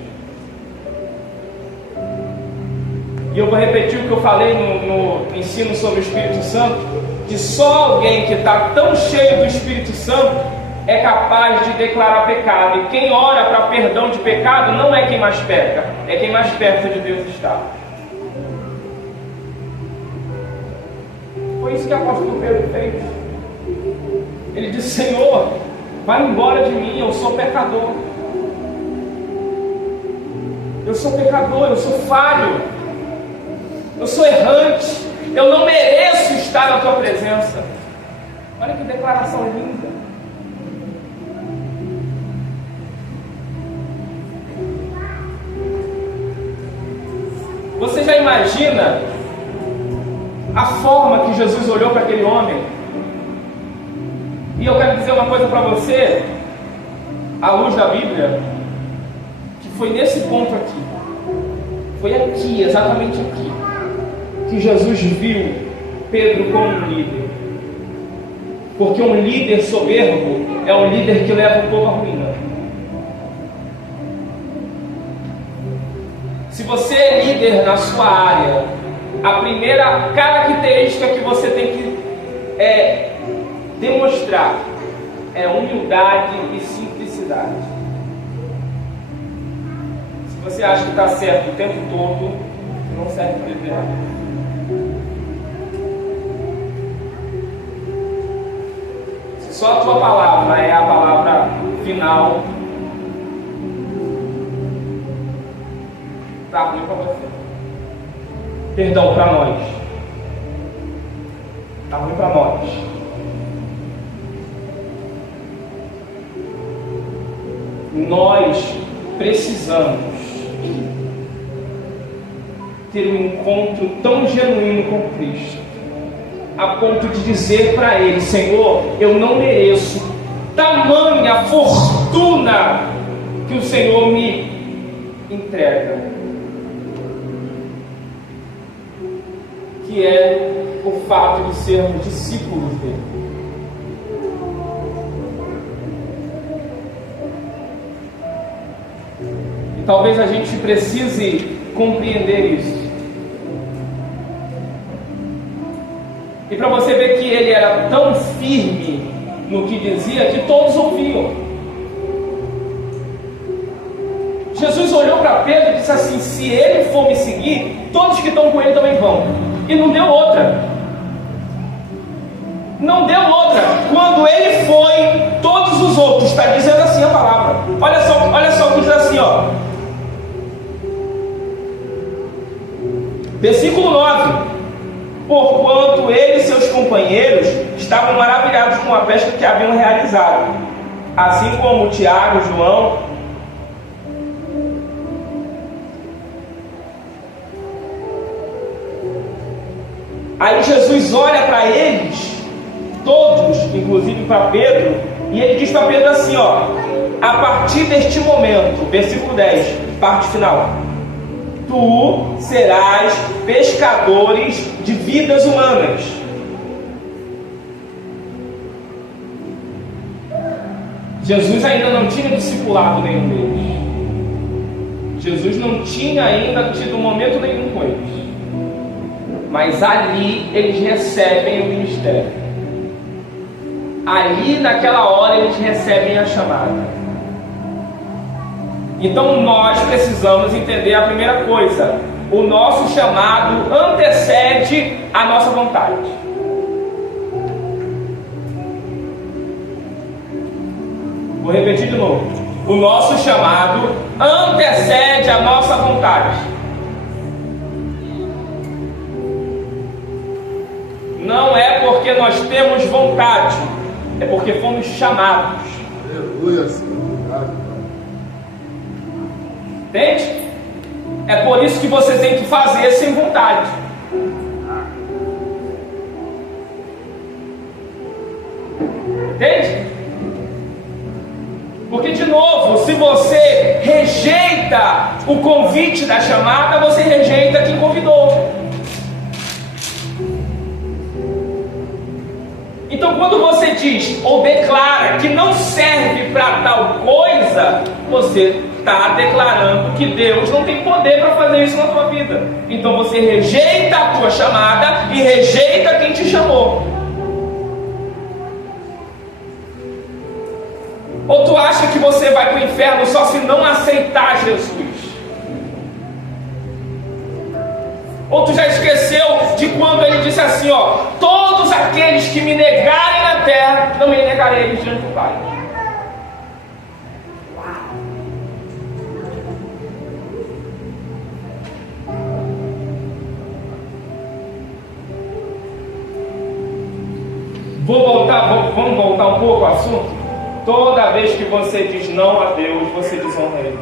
E eu vou repetir o que eu falei no ensino sobre o Espírito Santo, que só alguém que está tão cheio do Espírito Santo é capaz de declarar pecado. E quem ora para perdão de pecado não é quem mais peca, é quem mais perto de Deus está. Foi isso que o apóstolo Pedro fez. Ele disse: Senhor, vai embora de mim, eu sou pecador. Eu sou pecador, eu sou falho, eu sou errante, eu não mereço estar na tua presença. Olha que declaração linda. Você já imagina a forma que Jesus olhou para aquele homem? E eu quero dizer uma coisa para você, à luz da Bíblia, que foi nesse ponto aqui, foi aqui, exatamente aqui, que Jesus viu Pedro como um líder. Porque um líder soberbo é um líder que leva o povo à ruína. Se você é líder na sua área, a primeira característica que você tem que demonstrar é humildade e simplicidade. Se você acha que está certo o tempo todo, não serve para liderar. Se só a tua palavra é a palavra final, está ruim para você. Perdão, para nós. Está ruim para nós. Nós precisamos ter um encontro tão genuíno com Cristo, a ponto de dizer para Ele: Senhor, eu não mereço tamanha fortuna que o Senhor me entrega, que é o fato de sermos discípulos dele. E talvez a gente precise compreender isso. E para você ver que ele era tão firme no que dizia, que todos ouviam. Jesus olhou para Pedro e disse assim: se ele for me seguir, todos que estão com ele também vão. E não deu outra. Não deu outra. Quando ele foi, todos os outros. Está dizendo assim a palavra. Olha só o que diz assim, ó. Versículo 9. Porquanto ele e seus companheiros estavam maravilhados com a pesca que haviam realizado, assim como Tiago, João. Aí Jesus olha para eles, todos, inclusive para Pedro, e ele diz para Pedro assim, ó: a partir deste momento, versículo 10, parte final, tu serás pescadores de vidas humanas. Jesus ainda não tinha discipulado nenhum deles. Jesus não tinha ainda tido momento nenhum com eles. Mas ali eles recebem o ministério. Ali naquela hora eles recebem a chamada. Então nós precisamos entender a primeira coisa: o nosso chamado antecede a nossa vontade. Vou repetir de novo: o nosso chamado antecede a nossa vontade. Não é porque nós temos vontade, é porque fomos chamados. Aleluia, Senhor. Entende? É por isso que você tem que fazer sem vontade. Entende? Porque, de novo, se você rejeita o convite da chamada, você rejeita quem convidou. Então, quando você diz ou declara que não serve para tal coisa, você está declarando que Deus não tem poder para fazer isso na tua vida. Então você rejeita a tua chamada e rejeita quem te chamou. Ou tu acha que você vai para o inferno só se não aceitar Jesus? Ou tu já esqueceu de quando ele disse assim, ó: todos aqueles que me negarem na terra, também negarei eles diante do Pai. Vamos voltar um pouco ao assunto? Toda vez que você diz não a Deus, você desonra Ele.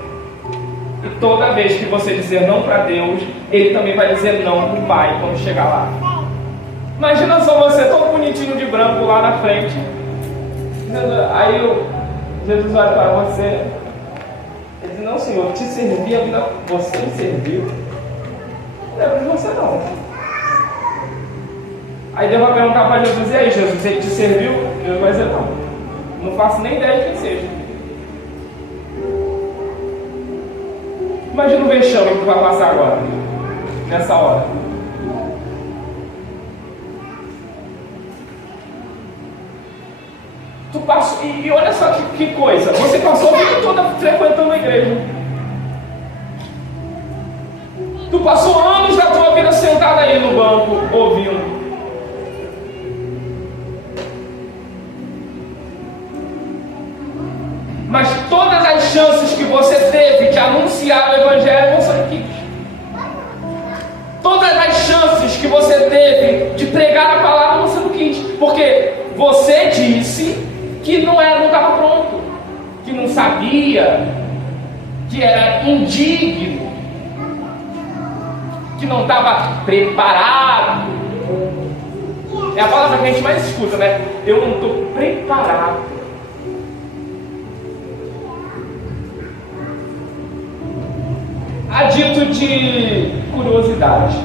E toda vez que você dizer não para Deus, Ele também vai dizer não para o Pai quando chegar lá. Imagina só você todo bonitinho de branco lá na frente. Aí Jesus olha para você. Ele diz: não, Senhor, te servi a vida. Você me serviu. Não lembro de você não. Aí Deus vai perguntar para Jesus: e aí, Jesus, ele te serviu? Jesus vai dizer: não faço nem ideia de quem seja. Imagina o vexame que tu vai passar agora, nessa hora. Tu passou, e olha só que coisa, você passou a vida toda frequentando a igreja. Tu passou anos da tua vida sentada aí no banco, ouvindo. Mas todas as chances que você teve de anunciar o Evangelho não são aqui. Todas as chances que você teve de pregar a palavra você não quis. Porque você disse que não estava pronto, que não sabia, que era indigno, que não estava preparado. É a palavra que a gente mais escuta, né? Eu não estou preparado. A dito de curiosidade,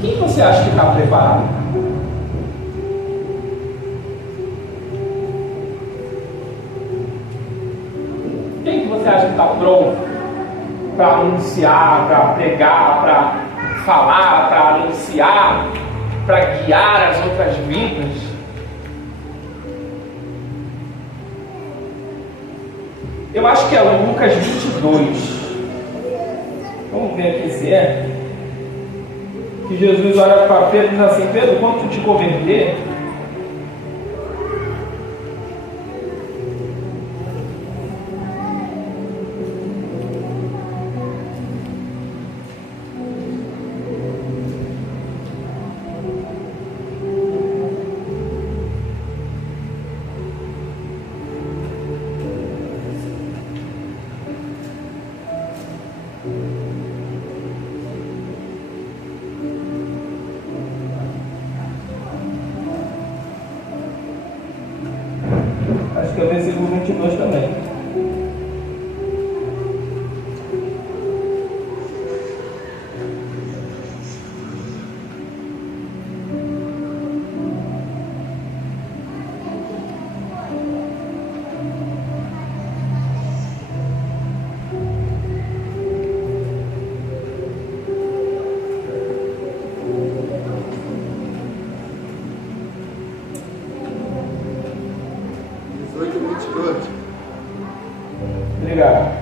quem você acha que está preparado? Quem que você acha que está pronto para anunciar, para pregar, para falar, para anunciar, para guiar as outras vidas? Eu acho que é Lucas 22. Vamos ver aqui se é. Que Jesus olha para Pedro e diz assim: Pedro, quando tu te converter, acho que é o versículo 22 também. Obrigado.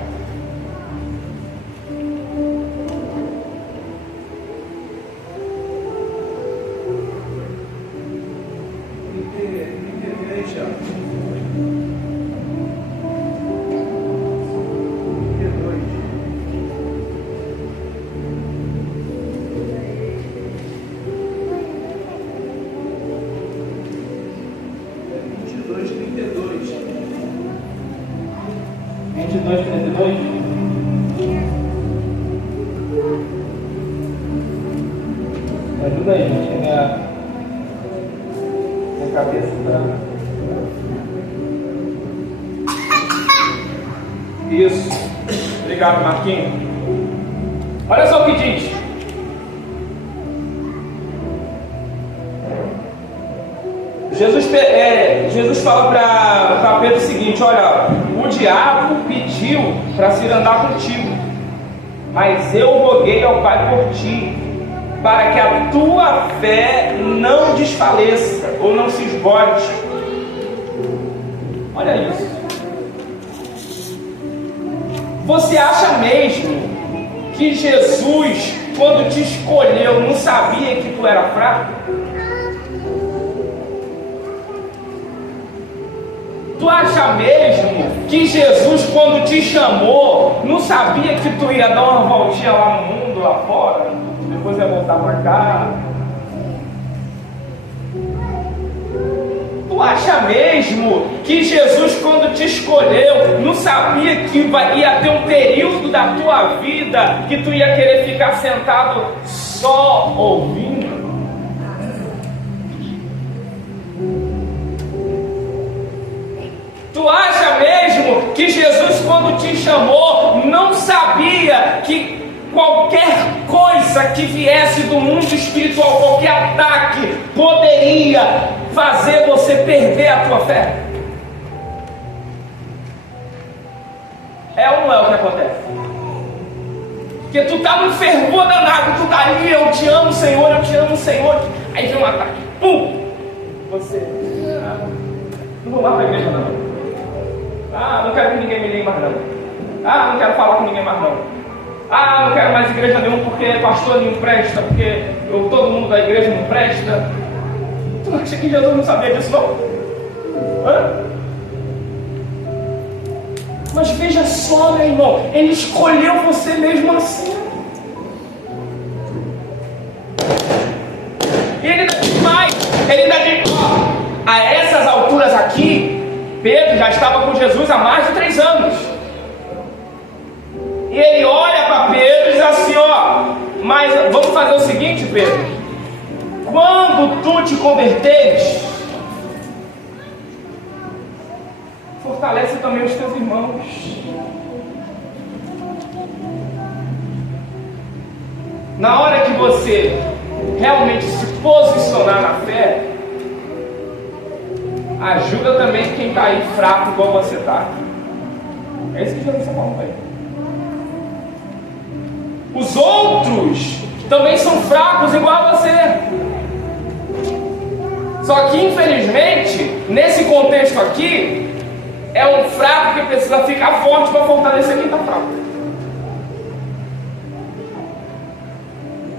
Ajuda aí, gente. Minha cabeça tá... Isso. Obrigado, Marquinhos. Olha só o que diz. Jesus fala para Pedro o seguinte: olha, o diabo pediu pediu para se ir andar contigo, mas eu roguei ao Pai por ti, para que a tua fé não desfaleça ou não se esgote. Olha isso. Você acha mesmo que Jesus, quando te escolheu, não sabia que tu era fraco? Tu acha mesmo que Jesus, quando te chamou, não sabia que tu ia dar uma voltinha lá no mundo, lá fora, depois ia voltar para cá? Tu acha mesmo que Jesus, quando te escolheu, não sabia que ia ter um período da tua vida que tu ia querer ficar sentado só ouvindo? Tu acha mesmo que Jesus, quando te chamou, não sabia que qualquer coisa que viesse do mundo espiritual, qualquer ataque, poderia fazer você perder a tua fé? É ou não é o que acontece? Porque tu tá no fervor danado, tu tá ali, eu te amo, Senhor, eu te amo, Senhor. Aí vem um ataque, pum! Você, não vou lá para a igreja não. Não quero que ninguém me ligue mais não. Não quero falar com ninguém mais não. Não quero mais igreja nenhuma porque pastor nenhum presta, porque todo mundo da igreja não presta. Tu acha que Jesus não sabia disso não? Mas veja só, meu irmão, Ele escolheu você mesmo assim. E Ele ainda diz mais, Ele ainda diz, a essas alturas aqui, Pedro já estava com Jesus há mais de 3 anos. E ele olha para Pedro e diz assim, mas vamos fazer o seguinte, Pedro. Quando tu te converteres, fortalece também os teus irmãos. Na hora que você realmente se posicionar na fé, ajuda também quem está aí fraco igual você está. É isso que Jesus está falando aí. Os outros também são fracos igual a você. Só que infelizmente, nesse contexto aqui, é um fraco que precisa ficar forte para fortalecer quem está fraco.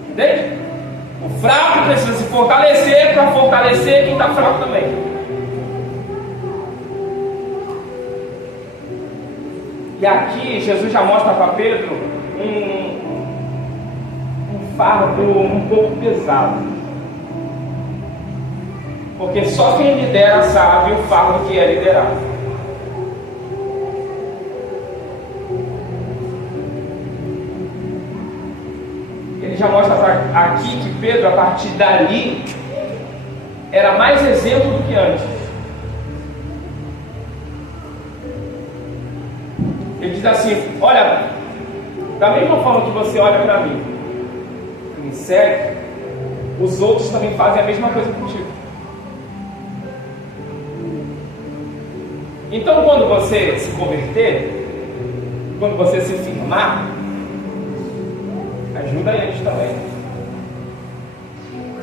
Entende? O fraco precisa se fortalecer para fortalecer quem está fraco também. E aqui Jesus já mostra para Pedro um fardo um pouco pesado. Porque só quem lidera sabe o fardo que é liderar. Ele já mostra aqui que Pedro, a partir dali, era mais exemplo do que antes. Ele diz assim, olha, da mesma forma que você olha para mim e me segue, os outros também fazem a mesma coisa contigo. Então quando você se converter, quando você se firmar, ajuda eles também.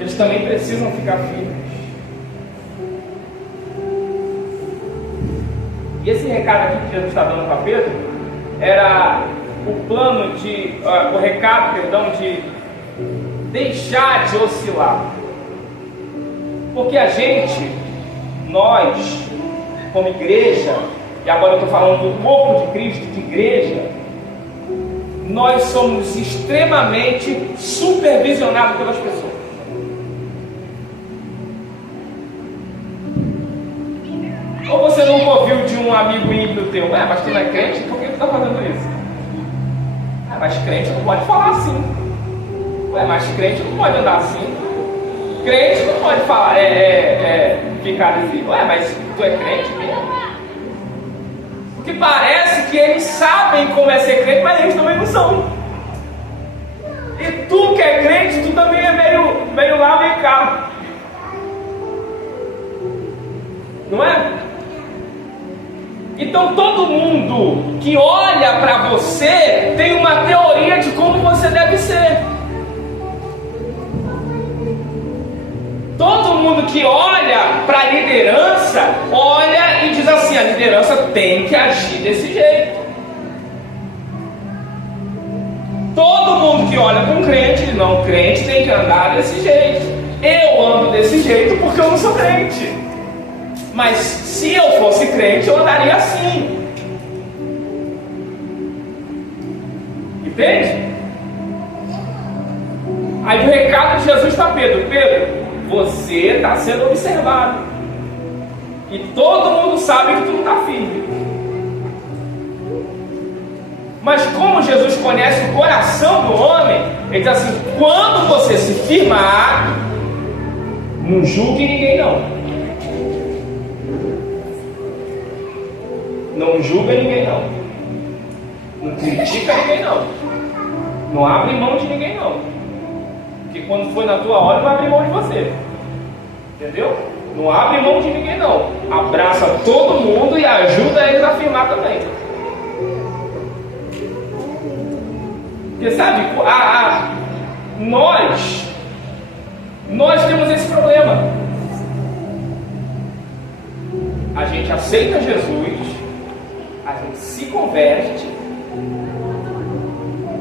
Eles também precisam ficar firmes. E esse recado aqui que Jesus está dando para Pedro era o recado de deixar de oscilar. Porque nós, como igreja, e agora eu estou falando do corpo de Cristo, de igreja, nós somos extremamente supervisionados pelas pessoas. Ou você nunca ouviu de um amigo ímpio teu, mas tu não é crente, por que tu está fazendo isso? Mas crente não pode falar assim. Mas crente não pode andar assim. Crente não pode falar, ficar assim. Mas tu é crente mesmo? Porque parece que eles sabem como é ser crente, mas eles também não são. E tu que é crente, tu também é meio lá, meio cá. Não é? Então todo mundo que olha para você tem uma teoria de como você deve ser. Todo mundo que olha para a liderança, olha e diz assim: a liderança tem que agir desse jeito. Todo mundo que olha para um crente diz: não, o crente tem que andar desse jeito. Eu ando desse jeito porque eu não sou crente. Mas se eu fosse crente, eu andaria assim. Entende? Aí o recado de Jesus para Pedro: Pedro, você está sendo observado. E todo mundo sabe que tu não está firme. Mas como Jesus conhece o coração do homem, ele diz assim: quando você se firmar, não julgue ninguém não. Não julga ninguém não. Não critica ninguém não. Não abre mão de ninguém não. Porque quando for na tua hora, não abre mão de você. Entendeu? Não abre mão de ninguém não. Abraça todo mundo e ajuda eles a firmar também. Porque sabe, nós temos esse problema. A gente aceita Jesus, a gente se converte,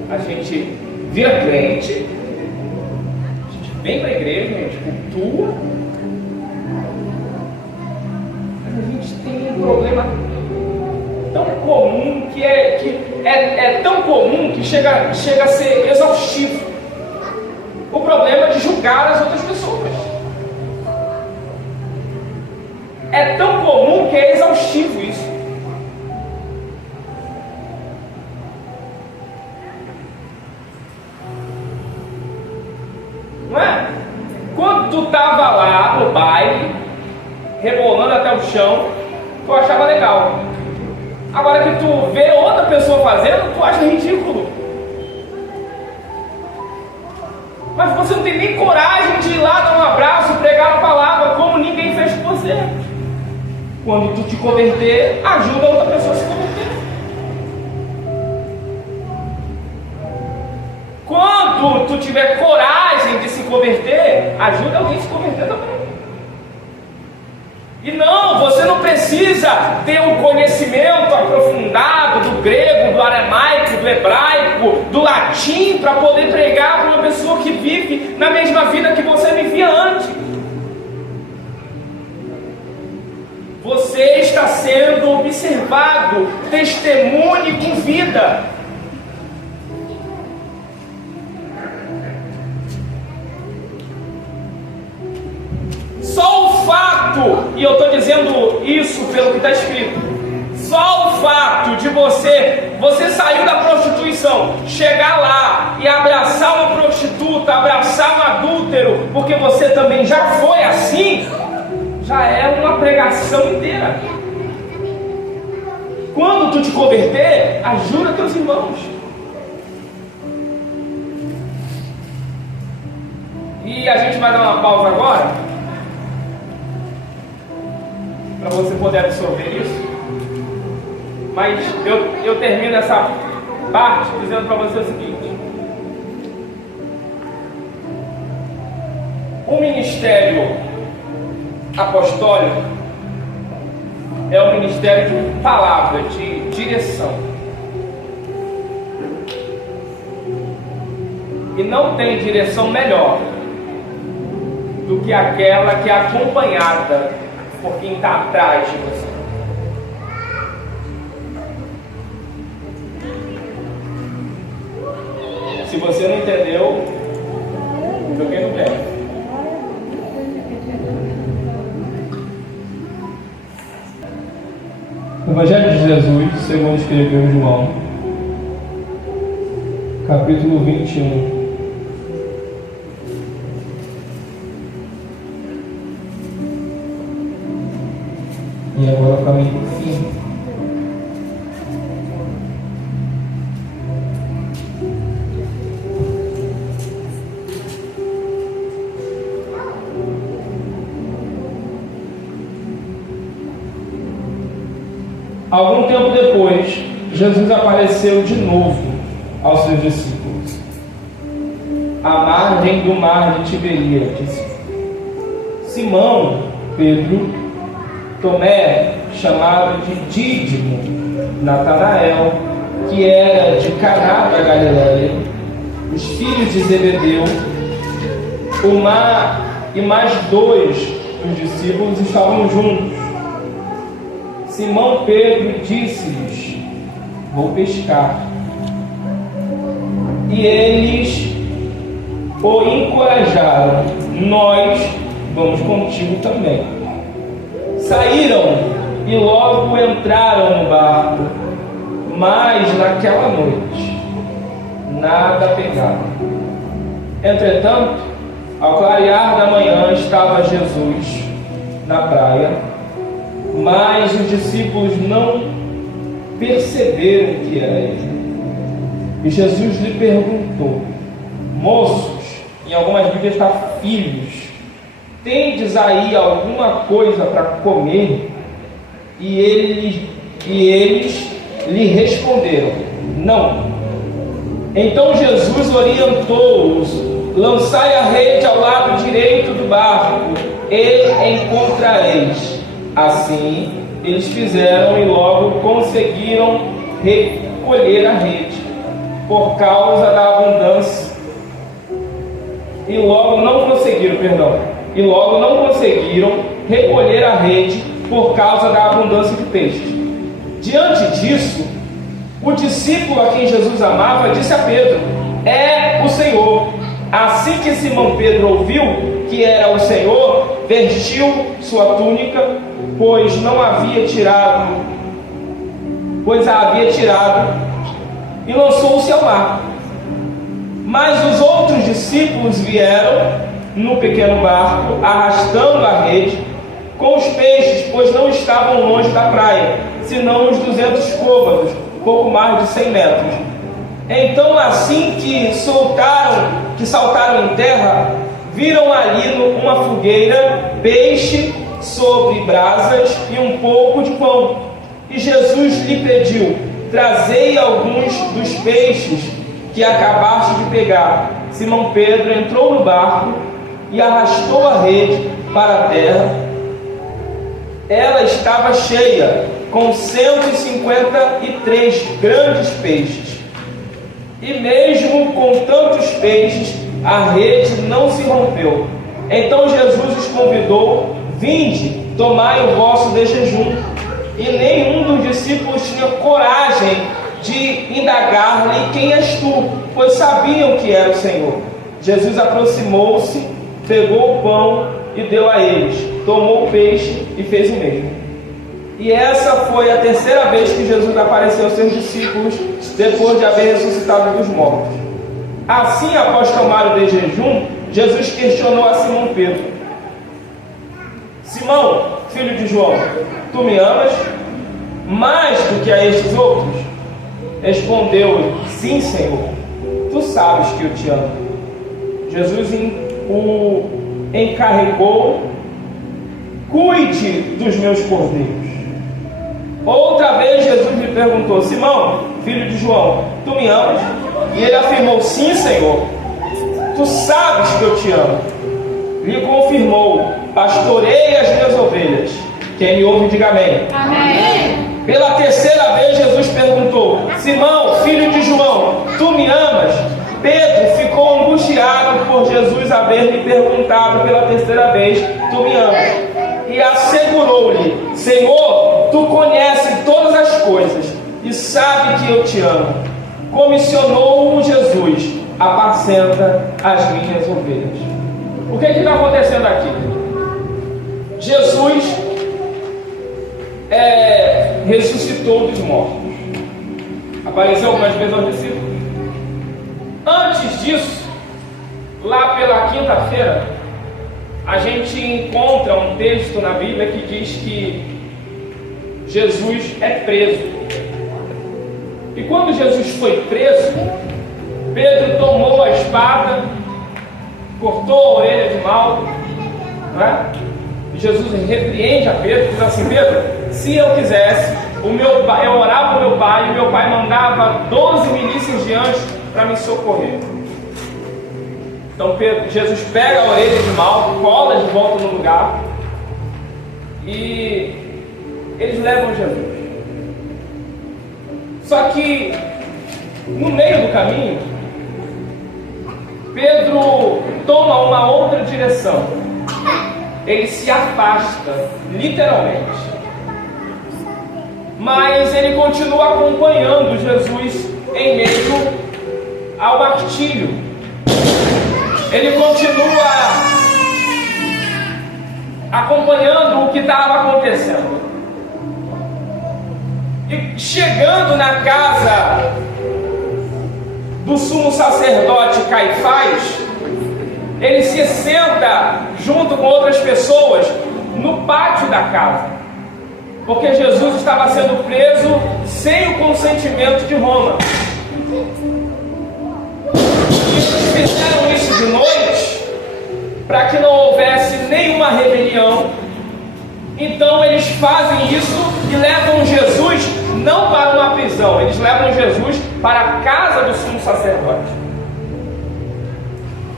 a gente vira crente, a gente vem para a igreja, a gente cultua, mas a gente tem um problema tão comum que é tão comum que chega a ser exaustivo. O problema é de julgar as outras pessoas. É tão comum que é exaustivo isso. Não é? Quando tu estava lá no baile, rebolando até o chão, tu achava legal. Agora que tu vê outra pessoa fazendo, tu acha ridículo. Mas você não tem nem coragem de ir lá dar um abraço, pregar a palavra, como ninguém fez com você. Quando tu te converter, ajuda outra pessoa a se converter. Quando tu tiver coragem de se converter, ajuda alguém a se converter também. E não, você não precisa ter um conhecimento aprofundado do grego, do aramaico, do hebraico, do latim, para poder pregar para uma pessoa que vive na mesma vida que você vivia antes. Você está sendo observado, testemunhe com vida. Só o fato, e eu estou dizendo isso pelo que está escrito, só o fato de você saiu da prostituição, chegar lá e abraçar uma prostituta, abraçar um adúltero, porque você também já foi assim, já é uma pregação inteira. Quando tu te converter, ajuda teus irmãos. E a gente vai dar uma pausa agora, para você poder absorver isso. Mas eu termino essa parte dizendo para você o seguinte: o ministério apostólico é um ministério de palavra, de direção. E não tem direção melhor do que aquela que é acompanhada por quem está atrás de você. Se você não entendeu, joguei no pé. Evangelho de Jesus, segundo escreveu João, capítulo 21. E agora para mim, por fim. Algum tempo depois, Jesus apareceu de novo aos seus discípulos, à margem do mar de Tiberíades. Simão, Pedro, Tomé, chamado de Dídimo, Natanael, que era de Caná da Galiléia, os filhos de Zebedeu, o mar e mais 2 dos discípulos estavam juntos. Simão Pedro disse-lhes: vou pescar. E eles o encorajaram: nós vamos contigo também. Saíram e logo entraram no barco, mas naquela noite nada pegaram. Entretanto, ao clarear da manhã estava Jesus na praia, mas os discípulos não perceberam que era ele. E Jesus lhe perguntou: moços, em algumas Bíblias está filhos, tendes aí alguma coisa para comer? E eles lhe responderam: não. Então Jesus orientou-os: lançai a rede ao lado direito do barco e encontrareis. Assim eles fizeram e logo conseguiram recolher a rede, por causa da abundância. E logo não conseguiram recolher a rede por causa da abundância de peixes. Diante disso, o discípulo a quem Jesus amava disse a Pedro: é o Senhor. Assim que Simão Pedro ouviu que era o Senhor, vestiu sua túnica, pois a havia tirado, e lançou-se ao mar. Mas os outros discípulos vieram no pequeno barco, arrastando a rede com os peixes, pois não estavam longe da praia, senão uns 200 côvados, pouco mais de 100 metros. Então, assim que saltaram em terra, viram ali uma fogueira, peixe sobre brasas e um pouco de pão. E Jesus lhe pediu: trazei alguns dos peixes que acabaste de pegar. Simão Pedro entrou no barco e arrastou a rede para a terra. Ela estava cheia, com 153 grandes peixes. E mesmo com tantos peixes, a rede não se rompeu. Então Jesus os convidou: vinde, tomai o vosso de jejum. E nenhum dos discípulos tinha coragem de indagar-lhe: quem és tu? Pois sabiam que era o Senhor. Jesus aproximou-se, pegou o pão e deu a eles, tomou o peixe e fez o mesmo. E essa foi a terceira vez que Jesus apareceu aos seus discípulos, depois de haver ressuscitado dos mortos. Assim, após tomar o de jejum, Jesus questionou a Simão Pedro: Simão, filho de João, tu me amas mais do que a estes outros? Respondeu-lhe: sim, Senhor, tu sabes que eu te amo. Jesus o encarregou: cuide dos meus cordeiros. Outra vez Jesus lhe perguntou: Simão, filho de João, tu me amas? E ele afirmou: sim, Senhor, tu sabes que eu te amo. Lhe confirmou: pastorei as minhas ovelhas. Quem me ouve, diga amém. Amém. Pela terceira vez Jesus perguntou: Simão, filho de João, tu me amas? Pedro ficou angustiado por Jesus haver lhe perguntado pela terceira vez: tu me amas? E assegurou-lhe: Senhor, tu conheces todas as coisas e sabe que eu te amo. Comissionou-o Jesus: apacenta as minhas ovelhas. O que está acontecendo aqui? Jesus ressuscitou dos mortos. Apareceu algumas vezes aos discípulos. Antes disso, lá pela quinta-feira, a gente encontra um texto na Bíblia que diz que Jesus é preso. E quando Jesus foi preso, Pedro tomou a espada, cortou a orelha de Malco, não é? E Jesus repreende a Pedro, diz assim: Pedro, se eu quisesse, eu orava o meu pai, e o meu pai mandava 12 milícias de anjos para me socorrer. Então Jesus pega a orelha de Malco, cola de volta no lugar, e eles levam Jesus. Só que no meio do caminho, Pedro toma uma outra direção. Ele se afasta, literalmente. Mas ele continua acompanhando Jesus em meio ao martírio. Ele continua acompanhando o que estava acontecendo. E chegando na casa do sumo sacerdote Caifás, ele se senta junto com outras pessoas no pátio da casa, porque Jesus estava sendo preso sem o consentimento de Roma. E eles fizeram isso de noite para que não houvesse nenhuma rebelião. Então eles fazem isso e levam Jesus não para uma prisão, eles levam Jesus para a casa do sumo sacerdote.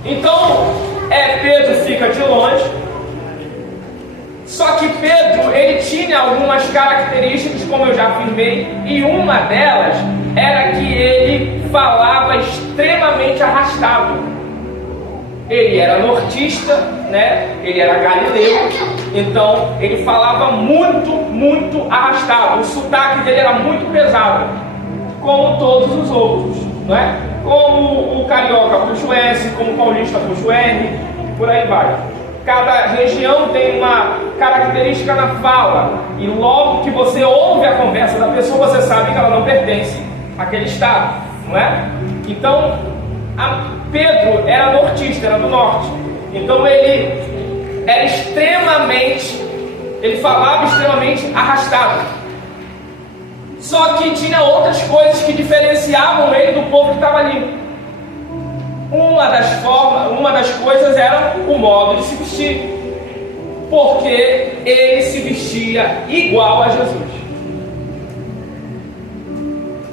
Então Pedro fica de longe. Só que Pedro, ele tinha algumas características, como eu já afirmei, e uma delas era que ele falava extremamente arrastado. Ele era nortista, né? Ele era galileu, então ele falava muito arrastado. O sotaque dele era muito pesado, como todos os outros, não é? Como o carioca puxa o S, como o paulista puxa o R, por aí vai. Cada região tem uma característica na fala, e logo que você ouve a conversa da pessoa, você sabe que ela não pertence àquele estado, não é? Então, Pedro era nortista, era do norte. Então ele era ele falava extremamente arrastado. Só que tinha outras coisas que diferenciavam ele do povo que estava ali. Uma das coisas era o modo de se vestir, porque ele se vestia igual a Jesus.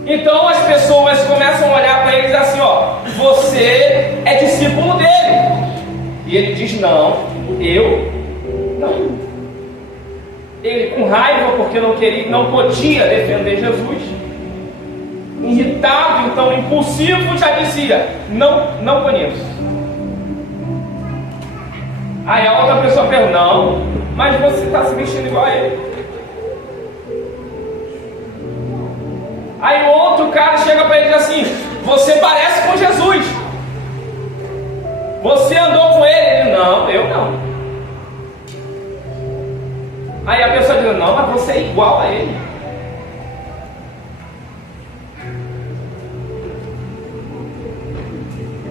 Então as pessoas começam a olhar para ele e dizer assim: ó, você é discípulo dele. E ele diz: não, eu não. Ele, com raiva porque não podia defender Jesus, irritado, então impulsivo, já dizia: não conheço. Aí a outra pessoa pergunta: não, mas você está se vestindo igual a ele. Aí o outro cara chega para ele e diz assim: você parece com Jesus. Você andou com ele? Ele: não, eu não. Aí a pessoa diz: não, mas você é igual a ele.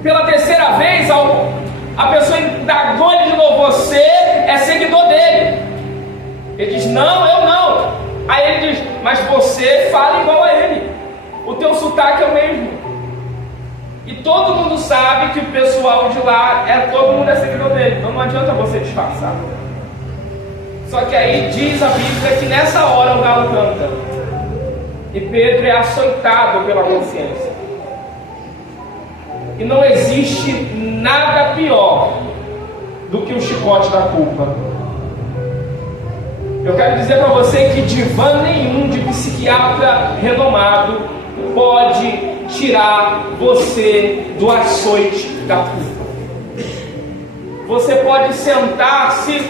Pela terceira vez, a pessoa indagou ele de novo: você é seguidor dele? Ele diz: não, eu não. Aí ele diz: mas você fala igual a ele, o teu sotaque é o mesmo. E todo mundo sabe que o pessoal de lá, todo mundo é seguidor dele, então não adianta você disfarçar. Só que aí diz a Bíblia que nessa hora o galo canta, e Pedro é açoitado pela consciência. E não existe nada pior do que o chicote da culpa. Eu quero dizer para você que divã nenhum de psiquiatra renomado pode tirar você do açoite da culpa. Você pode sentar-se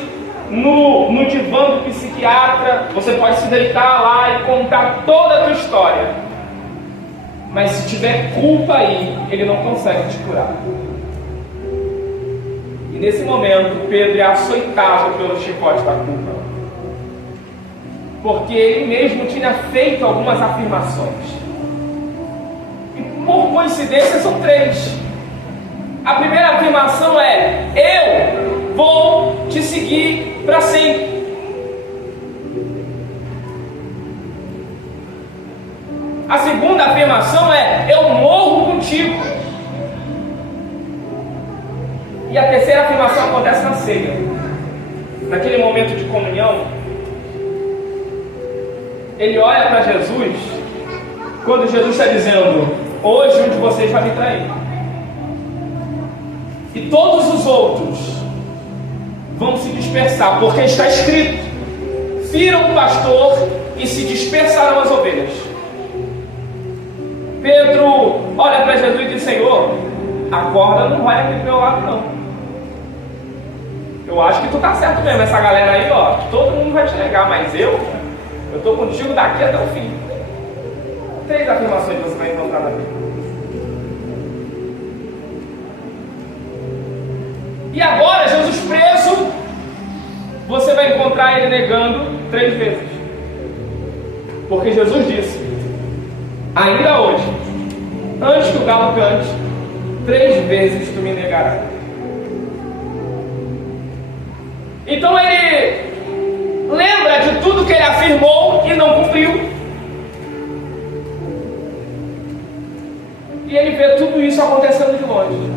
no divã do psiquiatra, você pode se deitar lá e contar toda a tua história, mas se tiver culpa aí, ele não consegue te curar. E nesse momento, Pedro é açoitado pelo chicote da culpa, porque ele mesmo tinha feito algumas afirmações. E por coincidência são três. A primeira afirmação é: eu vou te seguir para sempre. A segunda afirmação é: eu morro contigo. E a terceira afirmação acontece na ceia, naquele momento de comunhão. ele olha para Jesus, quando Jesus está dizendo: hoje um de vocês vai me trair. E todos os outros vão se dispersar, porque está escrito: firam o pastor e se dispersarão as ovelhas. Pedro olha para Jesus e diz: Senhor, a corda não vai aqui do meu lado não. Eu acho que tu tá certo mesmo, essa galera aí, ó, todo mundo vai te negar, mas eu estou contigo daqui até o fim. 3 afirmações que você vai encontrar na Bíblia. E agora, Jesus preso, você vai encontrar ele negando 3 vezes. Porque Jesus disse: ainda hoje, antes que o galo cante, 3 vezes tu me negarás. Então ele lembra de tudo que ele afirmou e não cumpriu. E ele vê tudo isso acontecendo de longe.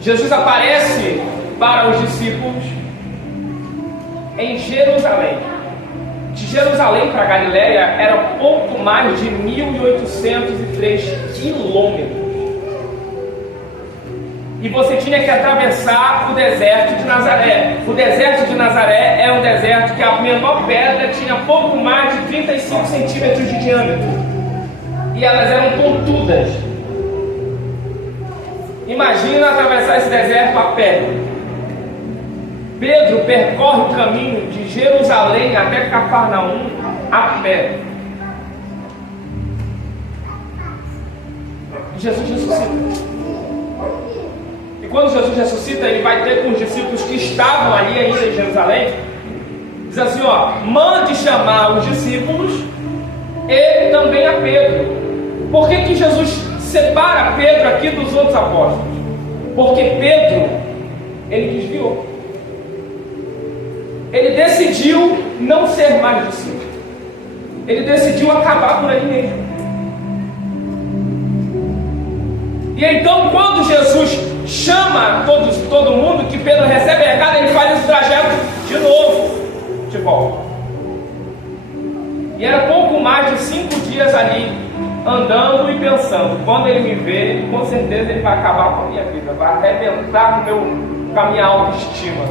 Jesus aparece para os discípulos em Jerusalém. De Jerusalém para Galiléia era pouco mais de 1.803 quilômetros. E você tinha que atravessar o deserto de Nazaré. O deserto de Nazaré é um deserto que a menor pedra tinha pouco mais de 35 centímetros de diâmetro. E elas eram pontudas. Imagina atravessar esse deserto a pé. Pedro percorre o caminho de Jerusalém até Cafarnaum a pé. Jesus ressuscita. E quando Jesus ressuscita, ele vai ter com os discípulos que estavam ali ainda em Jerusalém. Diz assim, ó: mande chamar os discípulos e também a Pedro. Por que Jesus separa Pedro aqui dos outros apóstolos? Porque Pedro, ele desviou. Ele decidiu não ser mais discípulo. Ele decidiu acabar por ele mesmo. E então, quando Jesus chama todo mundo, que Pedro recebe a recado, ele faz esse trajeto de novo, de volta. E era pouco mais de 5 dias ali, andando e pensando: quando ele me vê, com certeza ele vai acabar com a minha vida, vai arrebentar com a minha autoestima.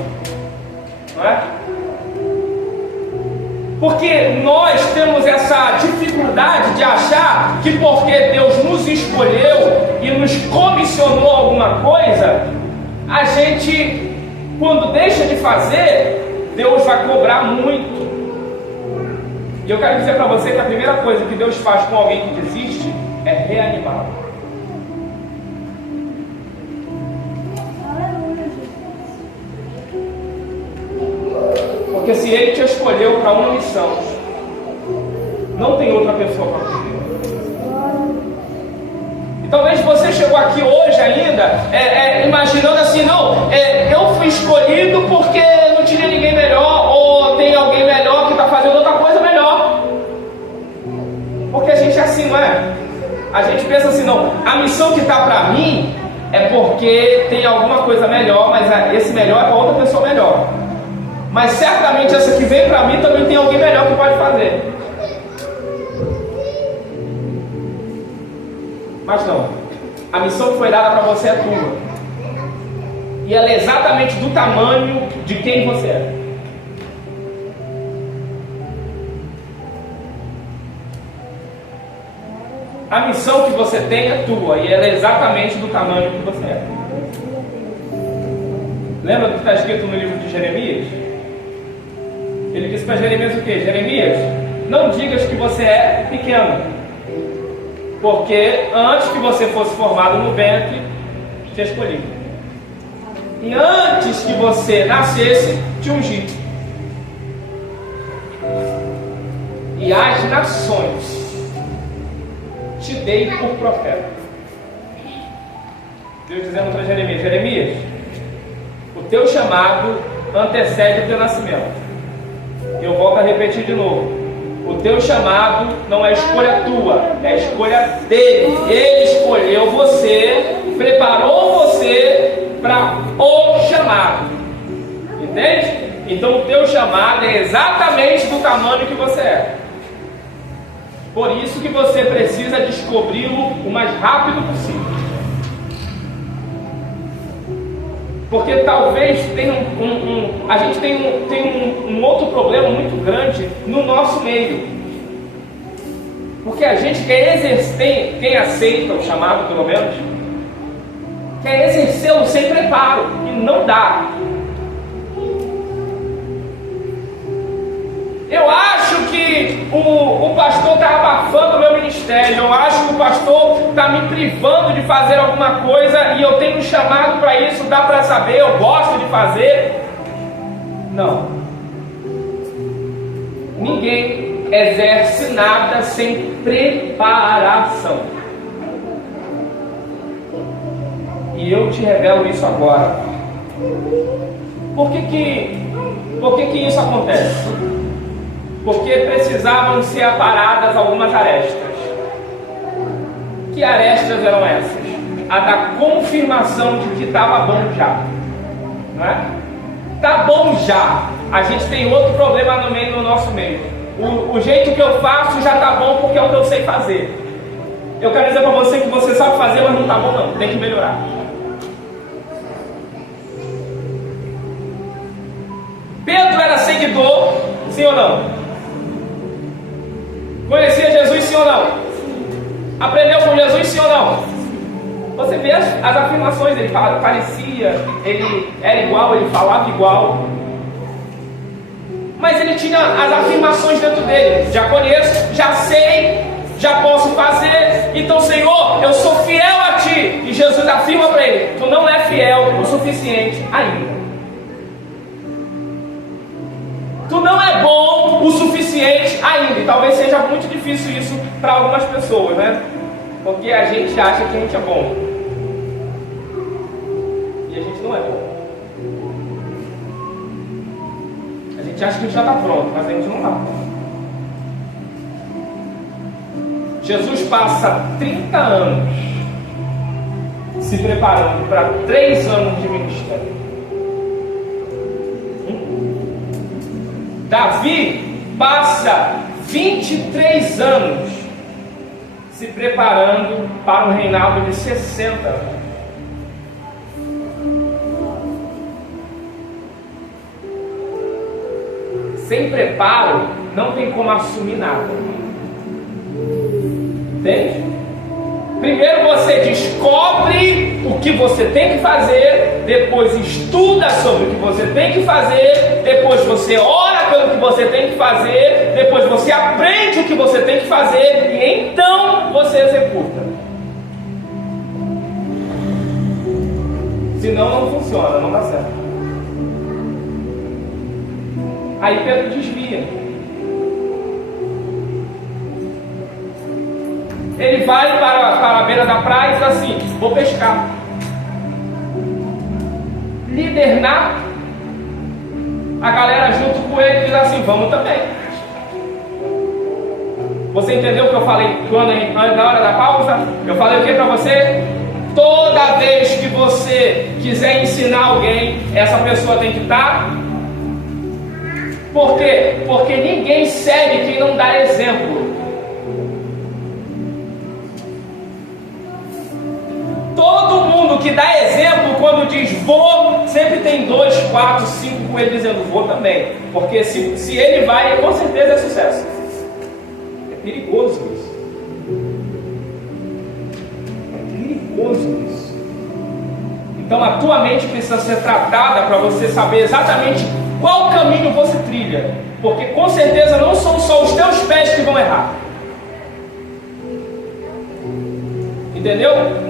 Não é? Porque nós temos essa dificuldade de achar que porque Deus nos escolheu e nos comissionou alguma coisa, a gente, quando deixa de fazer, Deus vai cobrar muito. E eu quero dizer para você que a primeira coisa que Deus faz com alguém que desiste é reanimá-lo. Porque se Ele te escolheu para uma missão, não tem outra pessoa para cumprir. E talvez você chegou aqui hoje ainda imaginando assim: não, eu fui escolhido porque não tinha ninguém melhor, ou tem alguém melhor que está fazendo outra coisa melhor. Porque a gente é assim, não é? A gente pensa assim: não, a missão que está para mim é porque tem alguma coisa melhor, mas esse melhor é para outra pessoa melhor. Mas certamente essa que vem para mim também tem alguém melhor que pode fazer. Mas não, a missão que foi dada para você é tua. E ela é exatamente do tamanho de quem você é. A missão que você tem é tua, e ela é exatamente do tamanho que você é. Lembra do que está escrito no livro de Jeremias? Ele disse para Jeremias o quê? Jeremias, não digas que você é pequeno, porque antes que você fosse formado no ventre, te escolhi. E antes que você nascesse, te ungi. E as nações te dei por profeta. Deus dizendo para Jeremias: Jeremias, o teu chamado antecede o teu nascimento. Eu volto a repetir de novo: o teu chamado não é escolha tua, é escolha dele. Ele escolheu você, preparou você para o chamado. Entende? Então o teu chamado é exatamente do tamanho que você é. Por isso que você precisa descobri-lo o mais rápido possível. Porque talvez tenha a gente tem um outro problema muito grande no nosso meio. Porque a gente quer exercer, quem aceita o chamado pelo menos, quer exercê-lo sem preparo, e não dá. Eu acho que o pastor está abafando o meu ministério, eu acho que o pastor está me privando de fazer alguma coisa e eu tenho um chamado para isso, dá para saber, eu gosto de fazer. Não. Ninguém exerce nada sem preparação. E eu te revelo isso agora. Por que isso acontece? Porque precisavam ser aparadas algumas arestas. Que arestas eram essas? A da confirmação de que estava bom já. Não é? Tá bom já. A gente tem outro problema no nosso meio. O jeito que eu faço já tá bom porque é o que eu sei fazer. Eu quero dizer para você que você sabe fazer, mas não tá bom não. Tem que melhorar. Pedro era seguidor, sim ou não? Conhecia Jesus, sim ou não? Aprendeu com Jesus, sim ou não? Você vê as afirmações, ele parecia, ele era igual, ele falava igual. Mas ele tinha as afirmações dentro dele. Já conheço, já sei, já posso fazer. Então, Senhor, eu sou fiel a Ti. E Jesus afirma para ele: Tu não é fiel o suficiente ainda. Tu não é bom o suficiente ainda. E talvez seja muito difícil isso para algumas pessoas, né? Porque a gente acha que a gente é bom. E a gente não é bom. A gente acha que a gente já está pronto, mas a gente não está pronto. Jesus passa 30 anos se preparando para 3 anos de ministério. Davi passa 23 anos se preparando para um reinado de 60 anos. Sem preparo, não tem como assumir nada. Entende? Primeiro você descobre o que você tem que fazer, depois estuda sobre o que você tem que fazer, depois você ora pelo que você tem que fazer, depois você aprende o que você tem que fazer e então você executa. Senão não funciona, não dá certo. Aí Pedro desvia. Ele vai para a beira da praia e diz assim: vou pescar. Líder nato. A galera junto com ele diz assim: vamos também. Você entendeu o que eu falei na hora da pausa? Eu falei o que para você? Toda vez que você quiser ensinar alguém, essa pessoa tem que estar. Por quê? Porque ninguém segue quem não dá exemplo. Todo mundo que dá exemplo, quando diz vou, sempre tem 2, 4, 5 com ele dizendo vou também. Porque se ele vai, com certeza é sucesso. É perigoso isso. É perigoso isso. Então a tua mente precisa ser tratada para você saber exatamente qual caminho você trilha. Porque com certeza não são só os teus pés que vão errar. Entendeu?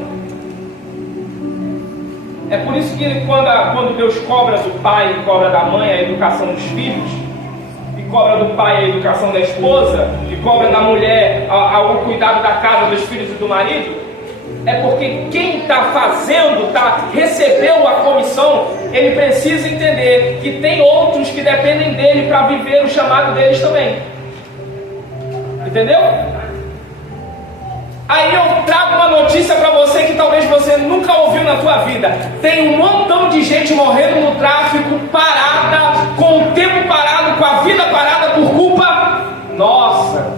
É por isso que quando Deus cobra do pai e cobra da mãe a educação dos filhos, e cobra do pai a educação da esposa, e cobra da mulher o cuidado da casa, dos filhos e do marido, é porque quem está fazendo, recebeu a comissão, ele precisa entender que tem outros que dependem dele para viver o chamado deles também. Entendeu? Aí eu trago uma notícia para você que talvez você nunca ouviu na tua vida. Tem um montão de gente morrendo no tráfico, parada, com o tempo parado, com a vida parada por culpa nossa.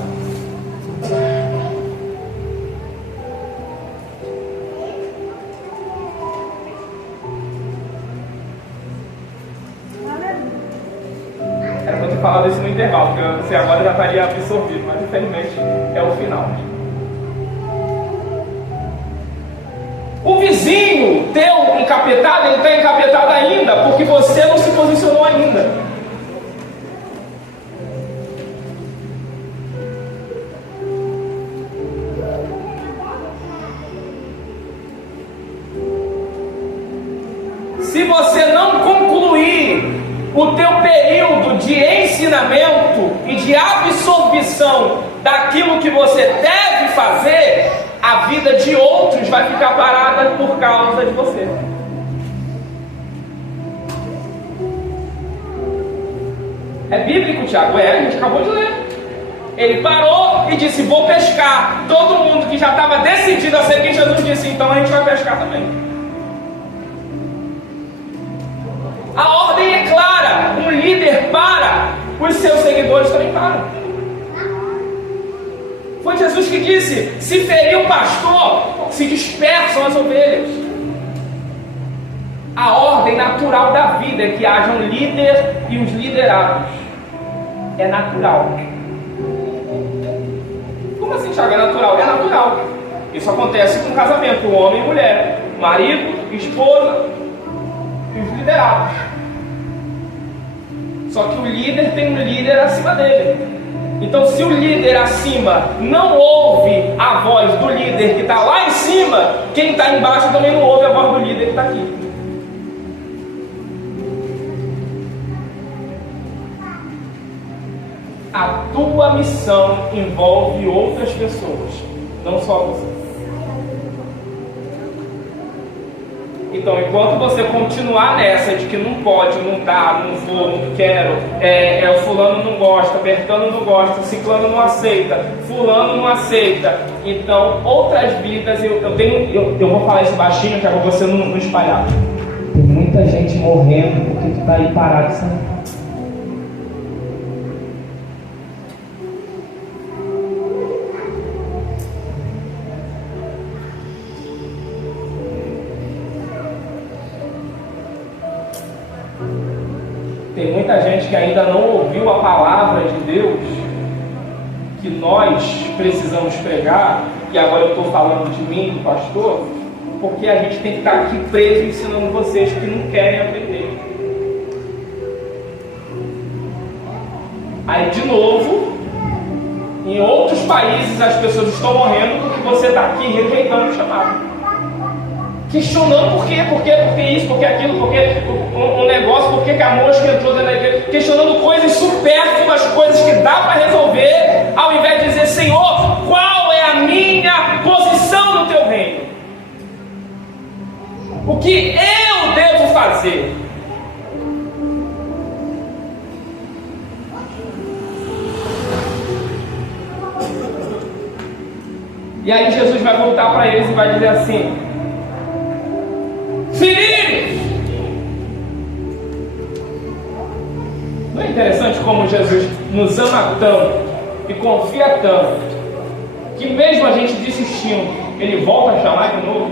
Era para ter falado isso no intervalo, porque você agora já estaria absorvido, mas infelizmente é o final. O vizinho teu encapetado, ele está encapetado ainda, porque você não se posicionou ainda. Se você não concluir o teu período de ensinamento e de absorção daquilo que você deve fazer, a vida de outros vai ficar parada por causa de você. É bíblico, Tiago? É, a gente acabou de ler. Ele parou e disse, vou pescar. Todo mundo que já estava decidido a seguir Jesus disse, então a gente vai pescar também. A ordem é clara. Um líder para, os seus seguidores também param. Foi Jesus que disse, se ferir o pastor, se dispersam as ovelhas. A ordem natural da vida é que haja um líder e os liderados. É natural. Como assim, Thiago? É natural? É natural. Isso acontece com casamento, homem e mulher, marido, esposa e os liderados. Só que o líder tem um líder acima dele. Então, se o líder acima não ouve a voz do líder que está lá em cima, quem está embaixo também não ouve a voz do líder que está aqui. A tua missão envolve outras pessoas, não só você. Então, enquanto você continuar nessa de que não pode, não dá, não vou, não quero, o fulano não gosta, Bertano não gosta, ciclano não aceita, fulano não aceita, então outras vidas, eu vou falar isso baixinho, que é para você não espalhar. Tem muita gente morrendo porque tu está aí parado, sabe? Tem muita gente que ainda não ouviu a palavra de Deus que nós precisamos pregar, e agora eu estou falando de mim, do pastor, porque a gente tem que estar aqui preso ensinando vocês que não querem aprender. Aí, de novo, em outros países as pessoas estão morrendo porque você está aqui rejeitando o chamado. Questionando por quê, isso, por que aquilo, por que um negócio, por que a mosca entrou dentro da igreja, questionando coisas supérfluas, coisas que dá para resolver, ao invés de dizer, Senhor, qual é a minha posição no teu reino? O que eu devo fazer? E aí Jesus vai voltar para eles e vai dizer assim, filhinhos! Não é interessante como Jesus nos ama tanto e confia tanto, que mesmo a gente desistindo, Ele volta a chamar de novo?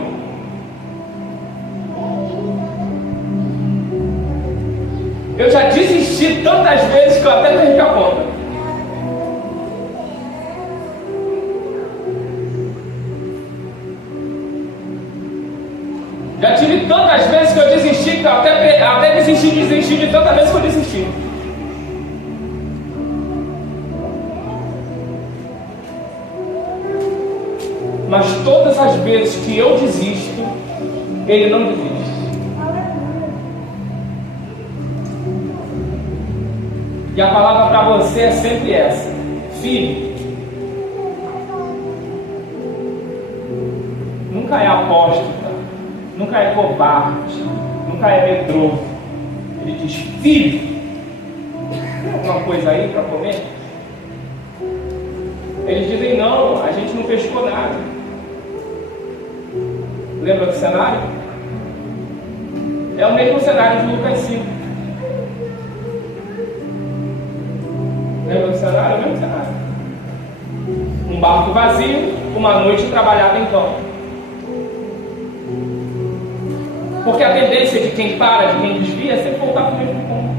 Eu já desisti tantas vezes que eu até perdi a conta. Já tive tantas vezes que eu desisti, que eu até desisti de tantas vezes que eu desisti. Mas todas as vezes que eu desisto, Ele não desiste. E a palavra para você é sempre essa: filho. Nunca é apóstata, nunca é covarde, nunca é medroso. Ele diz, filho, tem alguma coisa aí para comer? Eles dizem, não, a gente não pescou nada. Lembra do cenário? É o mesmo cenário de Lucas 5. Lembra do cenário? É o mesmo cenário. Um barco vazio, uma noite trabalhada em vão. Porque a tendência de quem para, de quem desvia, é sempre voltar para o mesmo ponto.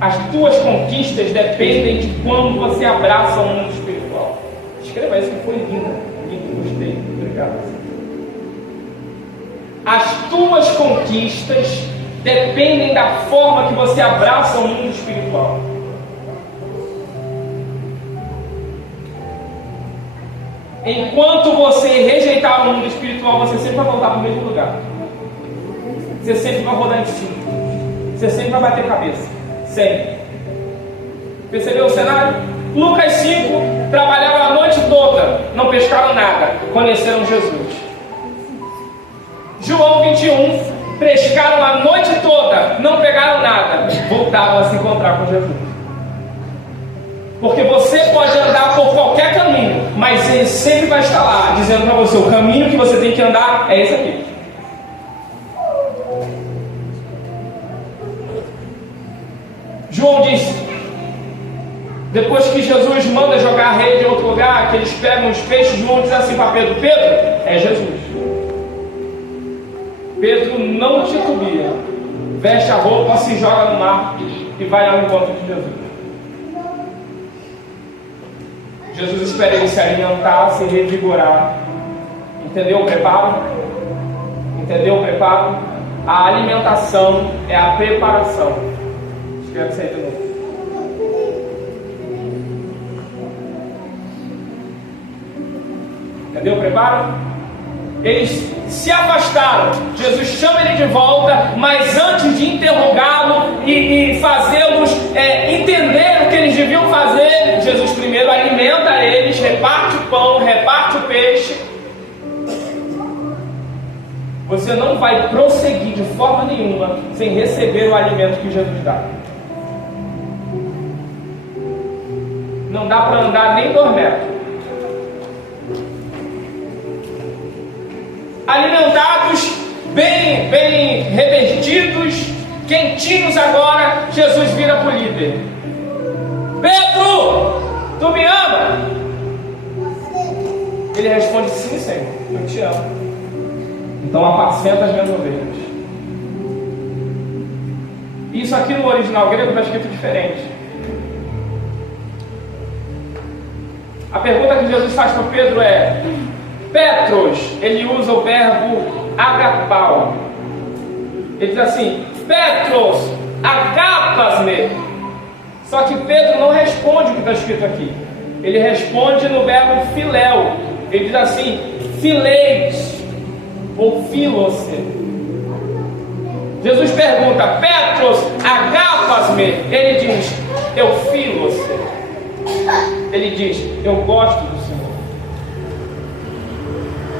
As tuas conquistas dependem de quando você abraça o mundo espiritual. Escreva isso que foi lindo. Lindo, gostei. Obrigado. As tuas conquistas dependem da forma que você abraça o mundo espiritual. Enquanto você rejeitar o mundo espiritual, você sempre vai voltar para o mesmo lugar. Você sempre vai rodar em cima. Você sempre vai bater cabeça. Sempre. Percebeu o cenário? Lucas 5, trabalharam a noite toda, não pescaram nada, conheceram Jesus. João 21, pescaram a noite toda, não pegaram nada, voltaram a se encontrar com Jesus. Porque você pode andar por qualquer caminho, mas ele sempre vai estar lá, dizendo para você, o caminho que você tem que andar é esse aqui. João disse, depois que Jesus manda jogar a rede em outro lugar, que eles pegam os peixes, João diz assim para Pedro, Pedro, é Jesus. Pedro não titubia, veste a roupa, se joga no mar e vai ao encontro de Jesus. Jesus espera ele se alimentar, se revigorar. Entendeu o preparo? Entendeu o preparo? A alimentação é a preparação. Escreve isso aí de novo. Entendeu o preparo? Eles se afastaram. Jesus chama ele de volta, mas antes de interrogá-lo e fazê-los entender o que eles deviam fazer, Jesus primeiro alimenta eles, reparte o pão, reparte o peixe. Você não vai prosseguir de forma nenhuma sem receber o alimento que Jesus dá. Não dá para andar nem 2 metros. Alimentados, bem revestidos, quentinhos agora, Jesus vira para o líder. Pedro, tu me ama? Ele responde, sim, Senhor, eu te amo. Então apacenta as minhas ovelhas. Isso aqui no original grego está escrito diferente. A pergunta que Jesus faz para Pedro é: Petros, ele usa o verbo agapau. Ele diz assim: Petros, agapas-me. Só que Pedro não responde o que está escrito aqui. Ele responde no verbo filéu. Ele diz assim: fileis, ou filose. Jesus pergunta: Petros, agapas-me. Ele diz: eu filose. Ele diz: eu gosto do Senhor.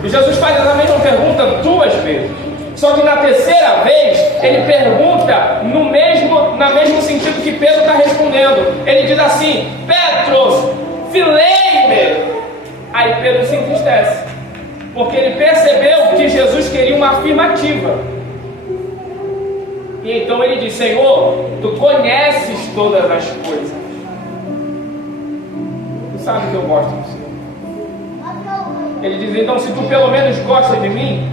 E Jesus faz a mesma pergunta 2 vezes. Só que na terceira vez, ele pergunta no mesmo sentido que Pedro está respondendo. Ele diz assim: Petros, filei-me. Aí Pedro se entristece, porque ele percebeu que Jesus queria uma afirmativa. E então ele diz: Senhor, tu conheces todas as coisas. Tu sabe que eu gosto do Senhor. Ele diz: então, se tu pelo menos gosta de mim,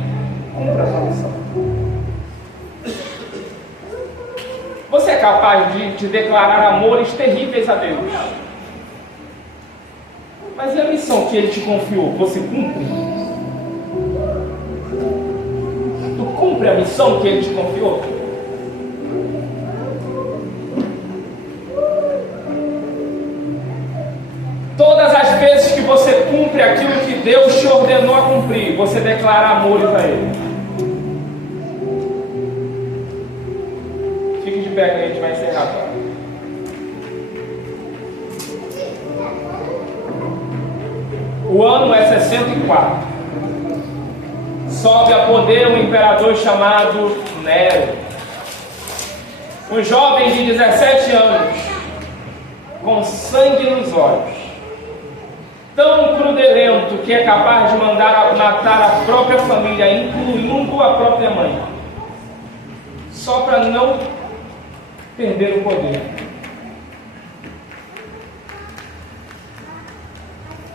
cumpra a tua missão. Você é capaz de declarar amores terríveis a Deus, mas e a missão que Ele te confiou? Você cumpre? Tu cumpre a missão que Ele te confiou? Todas as vezes que você cumpre aquilo que Deus te ordenou a cumprir, você declara amores a Ele. Fique de pé que a gente vai encerrar agora. O ano é 64. Sobe a poder um imperador chamado Nero. Um jovem de 17 anos, com sangue nos olhos, tão crudelento que é capaz de mandar matar a própria família, incluindo a própria mãe, só para não perder o poder.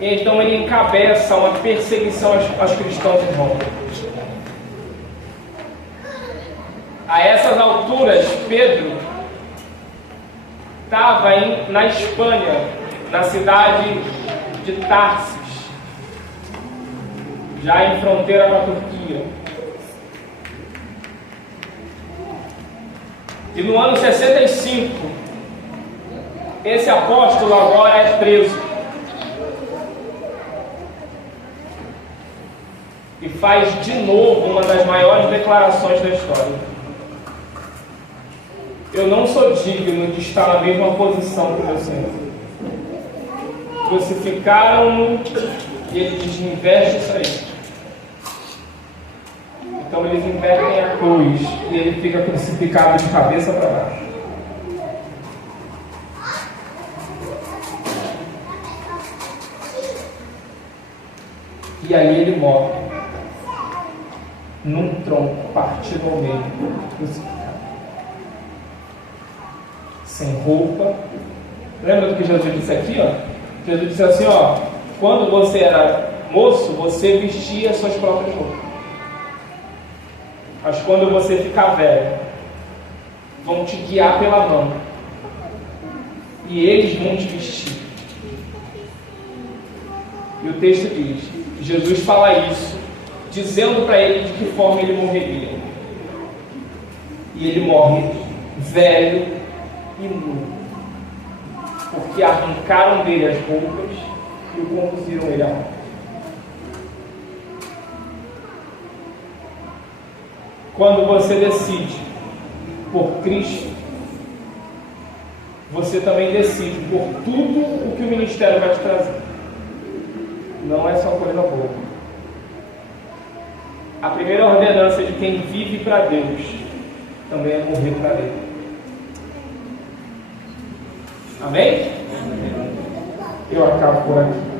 Então ele encabeça uma perseguição aos cristãos em Roma. A essas alturas, Pedro estava na Espanha, na cidade de Tarsis, já em fronteira com a Turquia. E no ano 65, esse apóstolo agora é preso e faz de novo uma das maiores declarações da história. Eu não sou digno de estar na mesma posição que o meu Senhor. Crucificaram-no e ele diz: me investe isso aí. Então eles invertem a cruz e ele fica crucificado de cabeça para baixo. E aí ele morre num tronco partido ao meio, crucificado, sem roupa. Lembra do que Jesus disse aqui? Jesus disse assim: quando você era moço, você vestia suas próprias roupas. Mas quando você ficar velho, vão te guiar pela mão e eles vão te vestir. E o texto diz: Jesus fala isso, dizendo para ele de que forma ele morreria. E ele morre velho e nu, porque arrancaram dele as roupas e o conduziram ele à morte. Quando você decide por Cristo, você também decide por tudo o que o ministério vai te trazer. Não é só coisa boa. A primeira ordenança de quem vive para Deus também é morrer para Ele. Amém? Eu acabo por aqui.